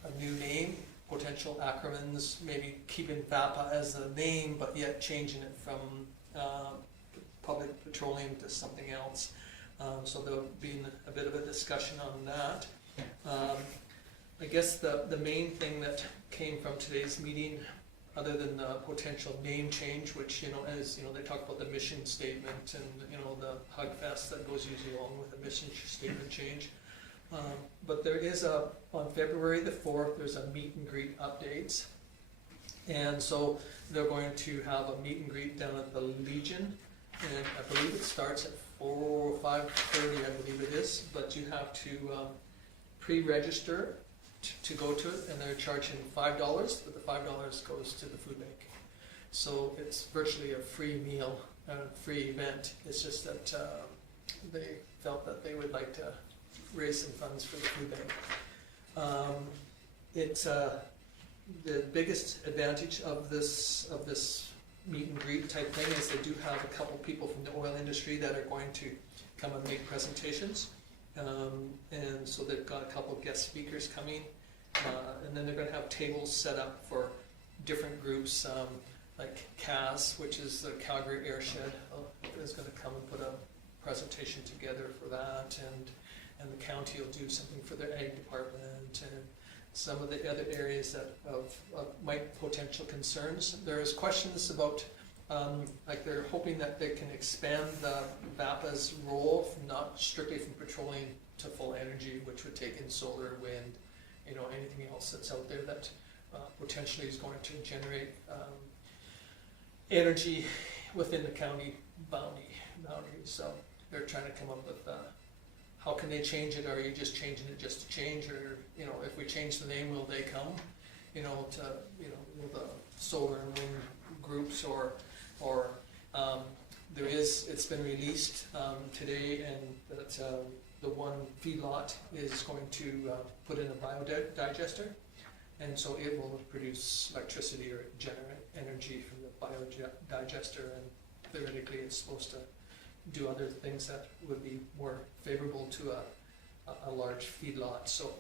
a new name, potential acronyms, maybe keeping VAPA as the name, but yet changing it from Public Petroleum to something else. So there'll be a bit of a discussion on that. I guess the main thing that came from today's meeting, other than the potential name change, which, as, they talk about the mission statement and, the hug fest that goes usually along with the mission statement change. But there is on February the 4th, there's a meet and greet updates. And so they're going to have a meet and greet down at the Legion, and I believe it starts at 4 or 5:30, I believe it is, but you have to pre-register to go to it, and they're charging $5, but the $5 goes to the food bank. So it's virtually a free meal, a free event. It's just that they felt that they would like to raise some funds for the food bank. It's the biggest advantage of this meet and greet type thing is they do have a couple people from the oil industry that are going to come and make presentations. And so they've got a couple of guest speakers coming, and then they're going to have tables set up for different groups, like CAS, which is the Calgary Airshed, is going to come and put a presentation together for that, and the county will do something for their ag department, and some of the other areas that of might potential concerns. There's questions about, like they're hoping that they can expand the VAPA's role from not strictly from petroleum to full energy, which would take in solar, wind, anything else that's out there that potentially is going to generate energy within the county boundaries. So they're trying to come up with how can they change it? Are you just changing it just to change, or if we change the name, will they come? To will the solar and wind groups or it's been released today, and that the one feedlot is going to put in a biodigester, and so it will produce electricity or generate energy from the biodigester, and theoretically it's supposed to do other things that would be more favorable to a large feedlot. So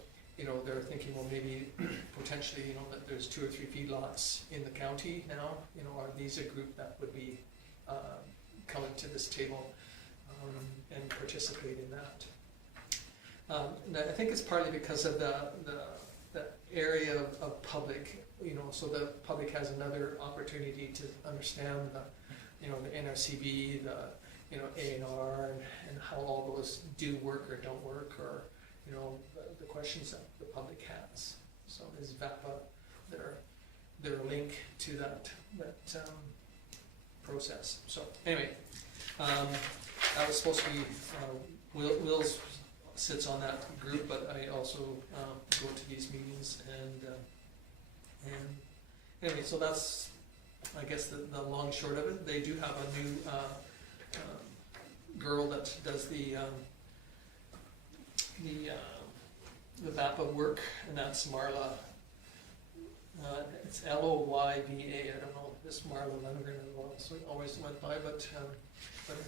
they're thinking, well, maybe potentially that there's 2 or 3 feedlots in the county now, are these a group that would be coming to this table and participate in that. And I think it's partly because of the area of public, so the public has another opportunity to understand the NRCB, the A&R, and how all those do work or don't work, or the questions that the public has. So is VAPA their link to that process? So anyway, I was supposed to be Will's sits on that group, but I also go to these meetings, and anyway, so that's, I guess, the long short of it. They do have a new girl that does the VAPA work, and that's Marla. It's Loyva. I don't know if this Marla Lundgren always went by, but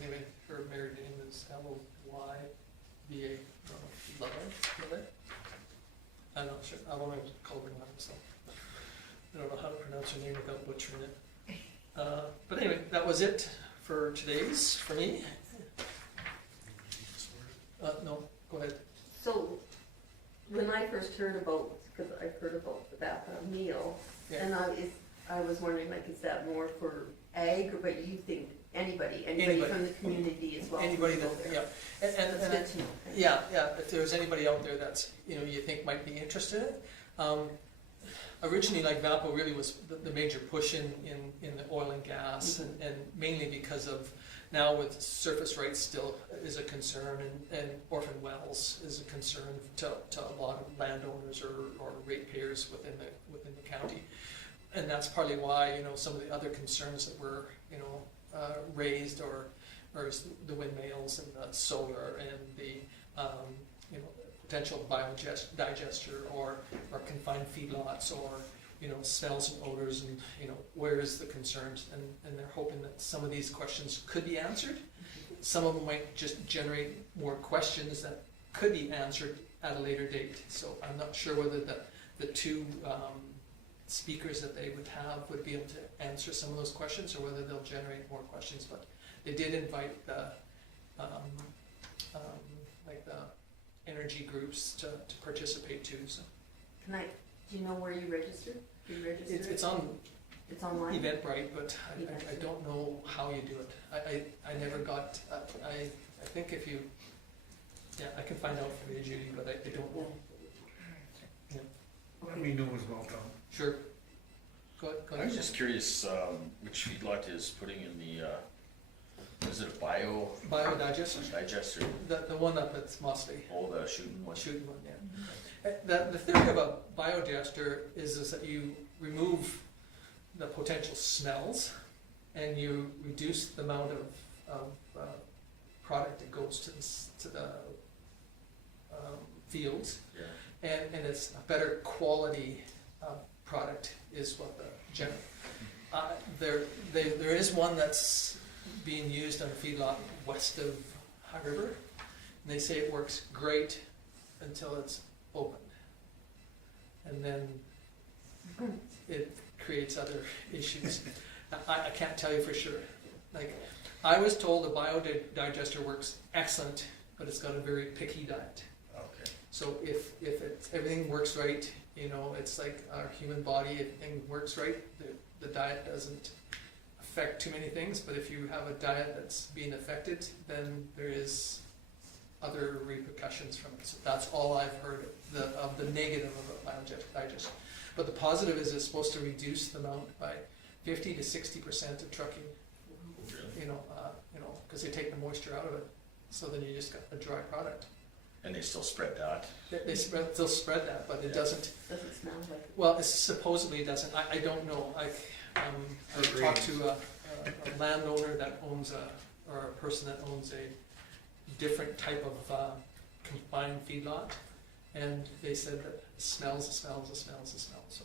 anyway, her married name is Loyva. Love it. I'm not sure. I've only called her Love, so I don't know how to pronounce her name without butchering it. But anyway, that was it for me. No, go ahead. So, when I first heard about, because I've heard about the VAPA meal, Yeah. and I was wondering, like, is that more for ag, or but you think anybody from the community as well? Anybody can go that, there? yeah. And That's good to know. yeah, if there's anybody out there that's, you think might be interested. Originally, like, VAPA really was the major push in the oil and gas, and mainly because of Now with surface rights still is a concern, and orphan wells is a concern to a lot of landowners or ratepayers within the county. And that's partly why, you know, some of the other concerns that were, you know, raised or is the windmills and the solar and the, you know, potential biodigester or confined feedlots or, you know, smells and odors and, you know, where is the concerns? And they're hoping that some of these questions could be answered. Some of them might just generate more questions that could be answered at a later date. So I'm not sure whether the two speakers that they would have would be able to answer some of those questions or whether they'll generate more questions. But they did invite the, like the energy groups to participate too, so. Do you know where you registered? You registered? It's on It's online? Eventbrite, but I don't know how you do it. I never got, I think if you, yeah, I can find out from you, Judy, but I don't know. Let me know as well, Tom. Sure. Go I ahead. was just curious, which feedlot is putting in the, is it a Biodigester, digester? the one up at Mossby. Oh, the shooting one. Shooting one, yeah. The theory of a biodigester is that you remove the potential smells and you reduce the amount of product that goes to the fields, Yeah. and it's a better quality product is what the general. There is one that's being used on a feedlot west of High River, and they say it works great until it's opened, and then it creates other issues. I can't tell you for sure. Like, I was told the biodigester works excellent, but it's got a very picky diet. Okay. So if everything works right, you know, it's like our human body, if everything works right, the diet doesn't affect too many things, but if you have a diet that's being affected, then there is other repercussions from it. So that's all I've heard of the negative of a biodigester. But the positive is it's supposed to reduce the amount by 50 to 60% of trucking, Really? you know, because they take the moisture out of it. So then you just got a dry product. And they still spread that? They still spread that, but it Yeah. doesn't. Doesn't smell like it. Well, it supposedly doesn't. I don't know. I talked to a landowner that owns or a person that owns a different type of confined feedlot, and they said that it smells. So,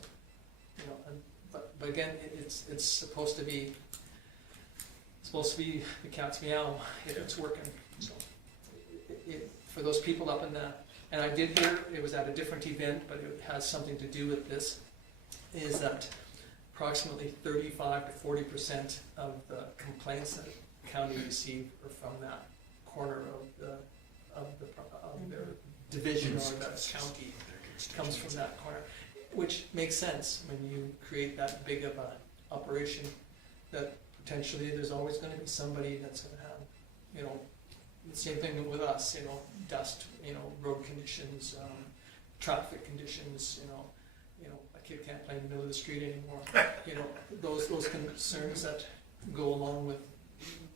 you know, but again, it's supposed to be the cat's meow if it's working. So, for those people up in that, and I did hear it was at a different event, but it has something to do with this, is that approximately 35 to 40% of the complaints that the county receive are from that corner of their division or that county comes from that corner, which makes sense when you create that big of an operation, that potentially there's always going to be somebody that's going to have, you know, the same thing with us, you know, dust, you know, road conditions, traffic conditions, you know, a kid can't play in the middle of the street anymore. You know, those concerns that go along with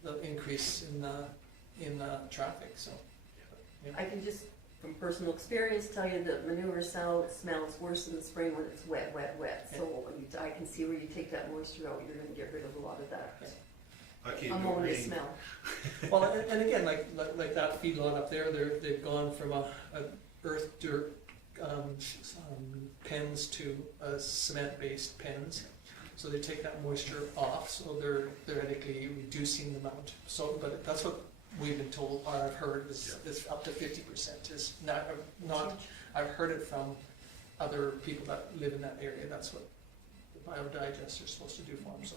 the increase in the traffic. So, yeah. I can just, from personal experience, tell you that manure smells worse in the spring when it's wet. So I can see where you take that moisture out, you're going to get rid of a lot of that I can't go ammonia rain. smell. Well, and again, like that feedlot up there, they've gone from a earth dirt pens to cement-based pens. So they take that moisture off, so they're theoretically reducing the amount. So, but that's what we've been told, or I've heard, is up to 50%. Is not. I've heard it from other people that live in that area. That's what the biodigester is supposed to do for them. So,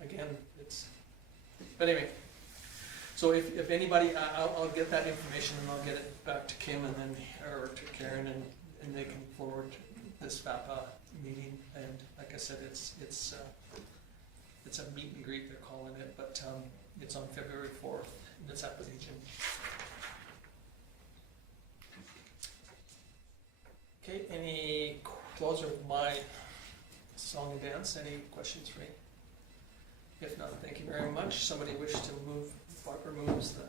again, it's. But anyway, so if anybody, I'll get that information and I'll get it back to Kim and then or to Karen and they can forward this FAPA meeting. And like I said, it's a meet and greet, they're calling it, but it's on February 4th and it's at the Legion. Okay, any closer of my song and dance? Any questions for me? If not, thank you very much. Somebody wish to move Barbara moves the.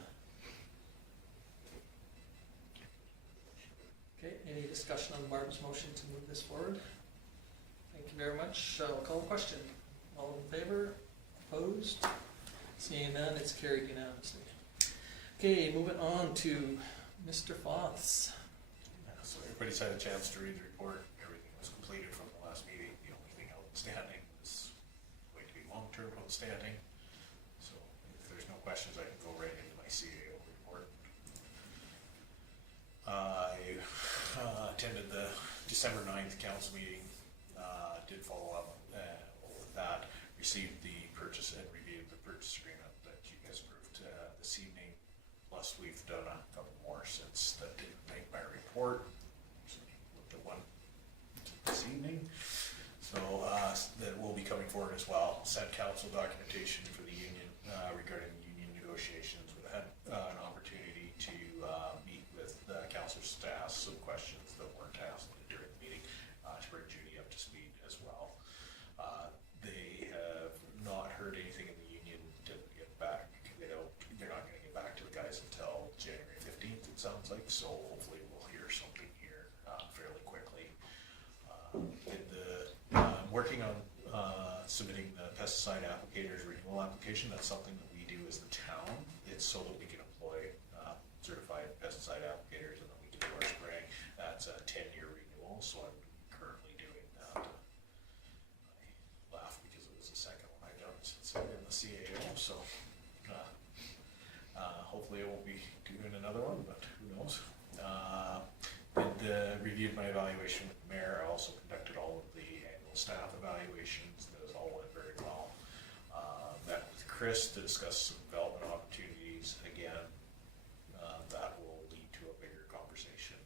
Okay, any discussion on Barbara's motion to move this forward? Thank you very much. I'll call the question. All in favor? Opposed? Seeing none, it's carried unanimously. Okay, moving on to Mr. Foss. So everybody's had a chance to read the report. Everything was completed from the last meeting. The only thing outstanding is going to be long-term outstanding. So if there's no questions, I can go right into my CAO report. I attended the December 9th council meeting, did follow up with that, received the purchase and reviewed the purchase agreement that you guys approved this evening. Plus, we've done a couple more since that didn't make my report. So looked at one this evening. So that will be coming forward as well. Sent council documentation for the union regarding union negotiations. We had an opportunity to meet with councilors to ask some questions that weren't asked during the meeting to bring Judy up to speed as well. They have not heard anything in the union, didn't get back. They're not going to get back to the guys until January 15th, it sounds like, so hopefully we'll hear something here fairly quickly. I'm working on submitting the pesticide applicators renewal application. That's something that we do as the town. It's so that we can employ certified pesticide applicators and then we can do our spraying. That's a 10-year renewal, so I'm currently doing that. I laugh because it was the second one I've done since I've been in the CAO, so hopefully I won't be doing another one, but who knows. Reviewed my evaluation with the mayor. I also conducted all of the annual staff evaluations. Those all went very well. Met with Chris to discuss some development opportunities. Again, that will lead to a bigger conversation,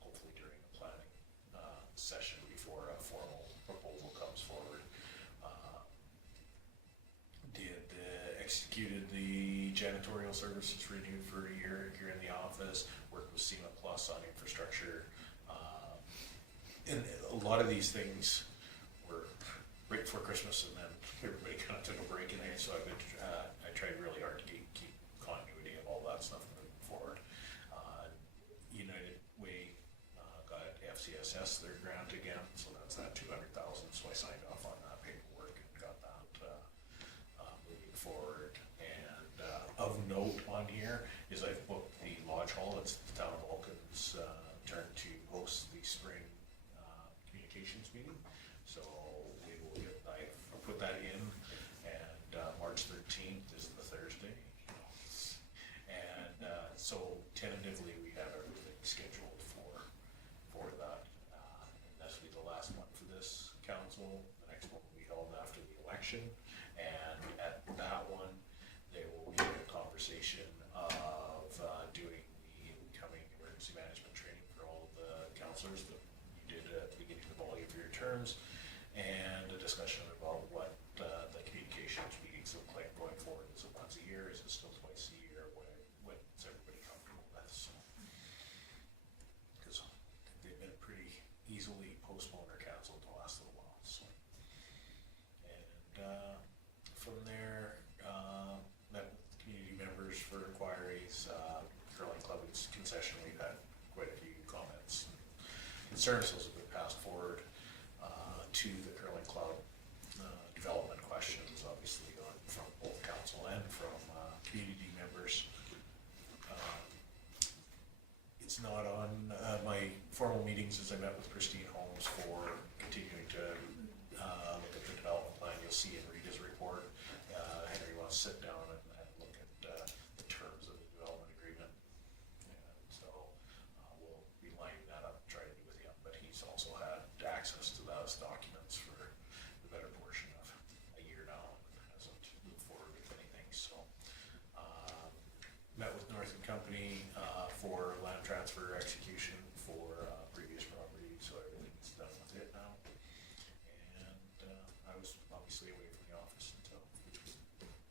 hopefully during the planning session before a formal proposal comes forward. Executed the janitorial services renewed for a year here in the office, worked with SEMA Plus on infrastructure. And a lot of these things were right before Christmas and then everybody kind of took a break in there, so I've been, I tried really hard to keep continuity of all that stuff moving forward. United Way got FCSS their grant again, so that's that $200,000, so I signed off on that paperwork and got that moving forward. And of note on here is I've booked the Lodge Hall. It's the town of Vulcan's turn to host the spring communications meeting. So we will I've put that in, and March 13th is the Thursday. And so tentatively we have everything scheduled for that. And this will be the last one for this council. The next one will be held after the election. And at that one, there will be a conversation of doing the incoming emergency management training for all of the councilors that you did at the beginning of all of your terms, and a discussion about what the communications meetings look like going forward. Is it once a year? Is it still twice a year? What's everybody comfortable with? Because they've been pretty easily postponed or canceled the last little while. So. And from there, met with community members for inquiries. Curling Club concession, we've had quite a few comments and concerns. Those have been passed forward to the Curling Club. Development questions, obviously, from both council and from community members. It's not on my formal meetings as I met with Christine Holmes for continuing to look at the development plan. You'll see in Rita's report, Henry wants to sit down and look at the terms of the development agreement. And so we'll be lining that up, try to do with him, but he's also had access to those documents for the better portion of a year now and hasn't moved forward with anything. So met with North and Company for land transfer execution for previous property, so everything's done with it now. And I was obviously away from the office until, which was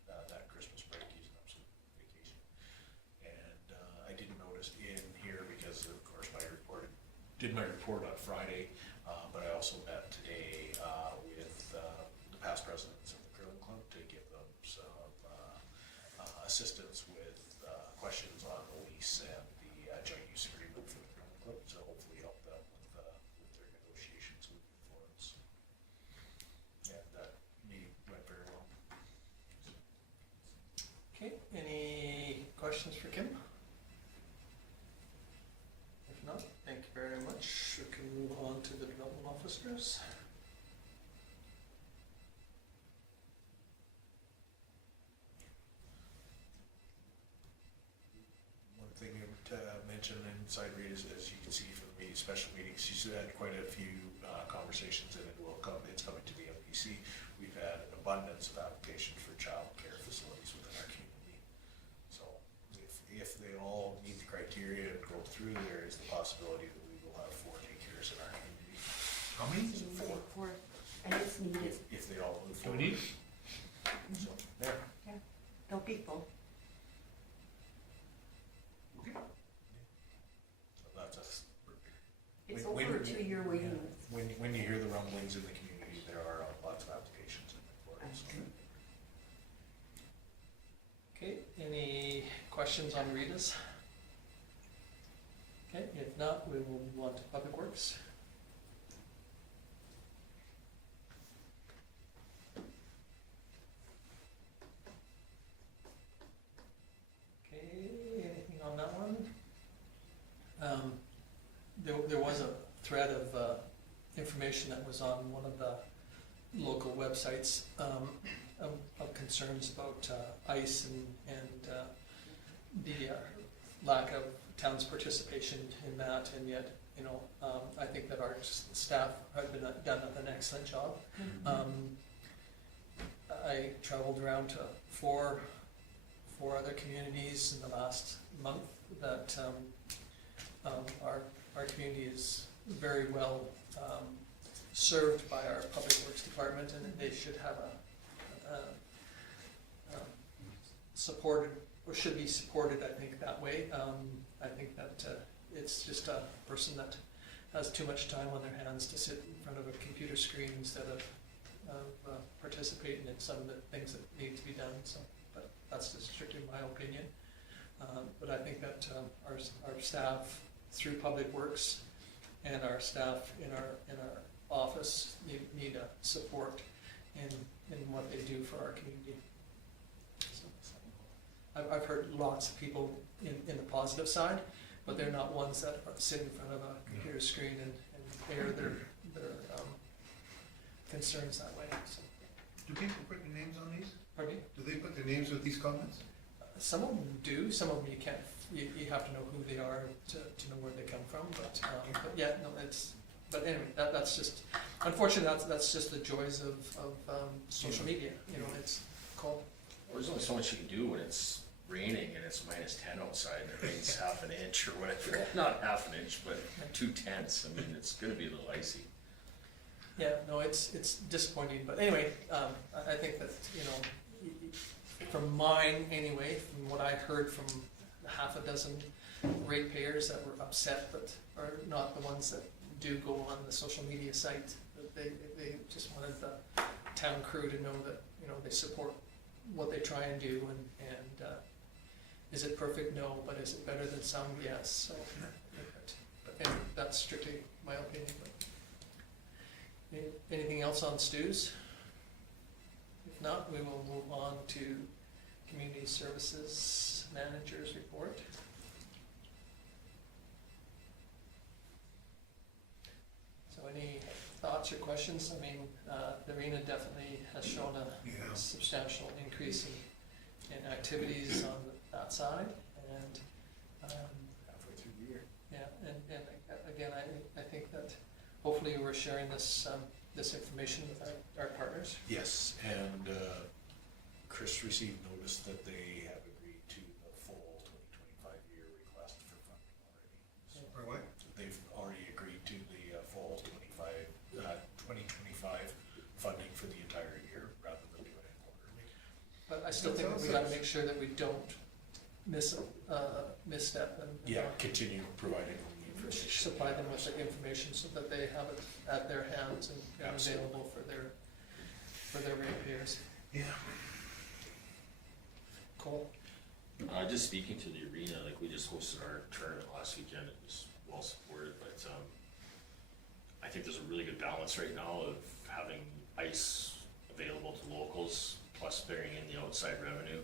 that Christmas break, using up some vacation. And I didn't notice in here because of course did my report on Friday, but I also met today with the past presidents of the Curling Club to give them some assistance with questions on the lease and the joint use agreement for the Crown Club, so hopefully help them with their negotiations moving forward. So, yeah, that meeting went very well. Okay, any questions for Kim? If not, thank you very much. We can move on to the development officers. One thing to mention inside Reed is, as you can see from the special meetings, she's had quite a few conversations, and it's coming to the MPC. We've had an abundance of applications for child care facilities within our community. So if they all meet the criteria and go through, there is the possibility that we will have 4 daycares in our community. How many? 4, And it's needed. if they all move Do forward. we need? So, there. Don't be full. So that's us. It's When- over a when- 2-year waiting yeah. list. When you hear the rumblings in the community, there are lots of applications in the board. So. Okay, any questions on Rita's? Okay, if not, we will move on to Public Works. Okay, anything on that one? There was a thread of information that was on one of the local websites of concerns about ICE and the lack of town's participation in that, and yet, you know, I think that our staff have done an excellent job. I traveled around to four other communities in the last month that our community is very well served by our Public Works Department, and they should have supported, or should be supported, I think, that way. I think that it's just a person that has too much time on their hands to sit in front of a computer screen instead of participating in some of the things that need to be done. So, but that's just strictly my opinion. But I think that our staff through Public Works and our staff in our office need support in what they do for our community. So I've heard lots of people in the positive side, but they're not ones that sit in front of a computer screen and air their concerns that way. So, Do people put their names on these? pardon me? Do they put their names with these comments? Some of them do, some of them you can't, you have to know who they are to know where they come from, but yeah, no, but anyway, that's just, unfortunately, that's just the joys of social media, you know, it's called. Well, there's only so much you can do when it's raining and it's -10 outside and it rains half an inch or whatever. Not half an inch, but 2/10. I mean, it's gonna be a little icy. Yeah, no, it's disappointing, but anyway, I think that, you know, from mine anyway, from what I heard from half a dozen ratepayers that were upset but are not the ones that do go on the social media site, that they just wanted the town crew to know that, you know, they support what they try and do, and is it perfect? No, but is it better than some? Yes. So, but anyway, that's strictly my opinion. But anything else on Stu's? If not, we will move on to Community Services Manager's Report. So any thoughts or questions? I mean, Narina definitely has shown a substantial increase in activities on that side, and Halfway through the year. yeah, and again, I think that hopefully we're sharing this information with our partners. Yes, and Chris received notice that they have agreed to the full 2025 year request for funding already. So Or what? they've already agreed to the full 2025 funding for the entire year rather than doing it quarterly. But I still think we gotta make sure that we don't misstep and Continue providing them the information. supply them with the information so that they have it at their hands and Absolutely. available for their ratepayers. Yeah. Cool. Just speaking to the arena, like we just hosted our tournament last weekend, it was well supported, but I think there's a really good balance right now of having ice available to locals, plus bearing in the outside revenue,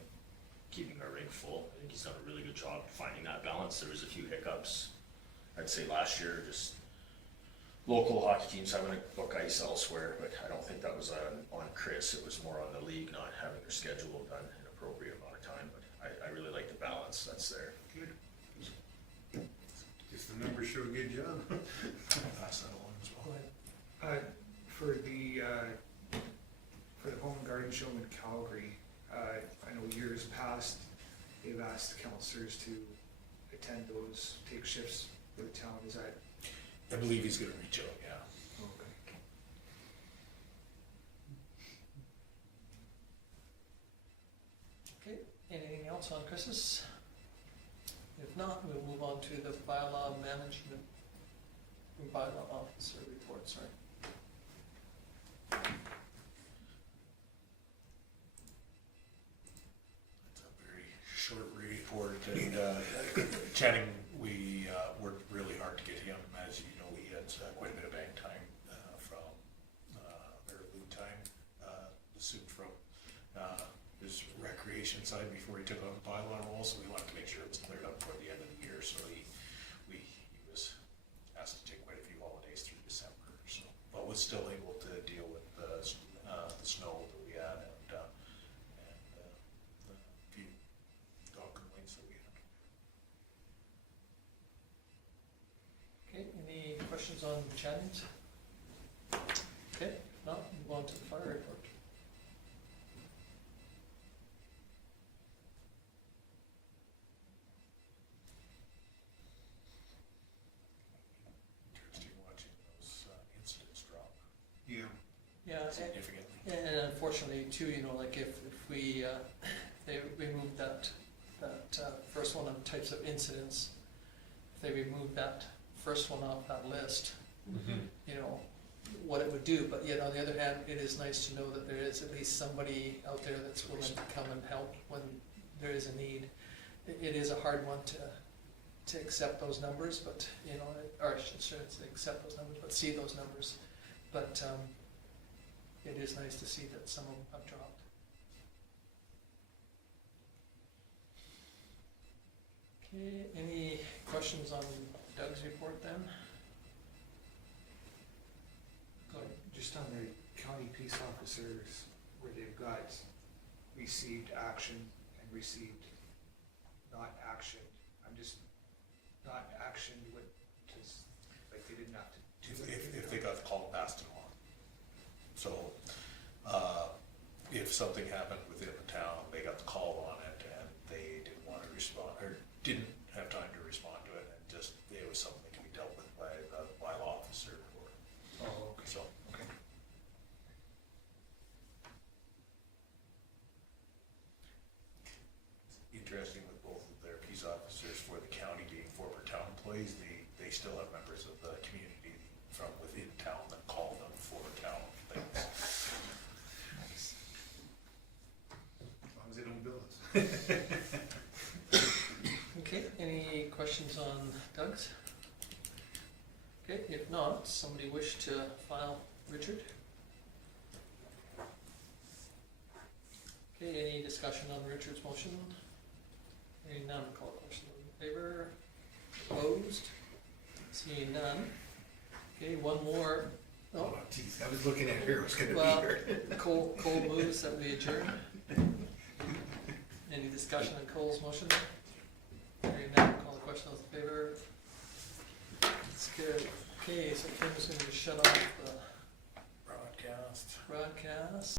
keeping our rink full. I think he's done a really good job finding that balance. There was a few hiccups, I'd say last year, just local hockey teams having to book ice elsewhere, but I don't think that was on Chris. It was more on the league not having their schedule done in an appropriate amount of time, but I really like the balance that's there. Good. Just the numbers show a good job. I'll pass that along as Go well. ahead. For the Home and Garden Show in Calgary, I know years past, they've asked councillors to attend those, take shifts for the town. Is that I believe he's gonna reach out, yeah. okay? Okay, anything else on Chris's? If not, we'll move on to the bylaw management, bylaw officer report, sorry. It's a very short report, and Channing, we worked really hard to get him. As you know, he had quite a bit of bank time from their loot time, assumed from his recreation side before he took on the bylaw role, so we wanted to make sure it was cleared up before the end of the year, so he was asked to take quite a few holidays through December, so, but was still able to deal with the snow that we had and the few dog complaints that we had. Okay, any questions on Channing's? Okay, if not, move on to the fire report. Interesting watching those incidents drop Yeah. Yeah, significantly. and unfortunately too, you know, like if we, they removed that first one on types of incidents, if they removed that first one off that list, you know, what it would do, but yet on the other hand, it is nice to know that there is at least somebody out there that's willing to come and help when there is a need. It is a hard one to accept those numbers, but, you know, or I shouldn't say accept those numbers, but see those numbers, but, it is nice to see that some of them have dropped. Okay, any questions on Doug's report then? Go ahead. Just on the county peace officers, where they've got received action and received not action, I'm just, not action, what, does, like they didn't have to do anything? If they got the call, passed it on. So, if something happened within the town, they got the call on it and they didn't want to respond, or didn't have time to respond to it, and just, it was something that can be dealt with by the bylaw officer or, Oh, okay, so. okay. Interesting with both of their peace officers for the county being former town employees, they still have members of the community from within town that call them for town things. Nice. As long as they don't bill us. Okay, any questions on Doug's? Okay, if not, somebody wish to file Richard? Okay, any discussion on Richard's motion? Hearing none, call a question in favor, opposed, seeing none. Okay, one more, Oh, oh, geez, I was looking at her, I was gonna well, be here. Cole moves that we adjourn. Any discussion on Cole's motion? Hearing none, call the question in favor. It's carried. Okay, so Kim's gonna shut off the Broadcast. broadcast.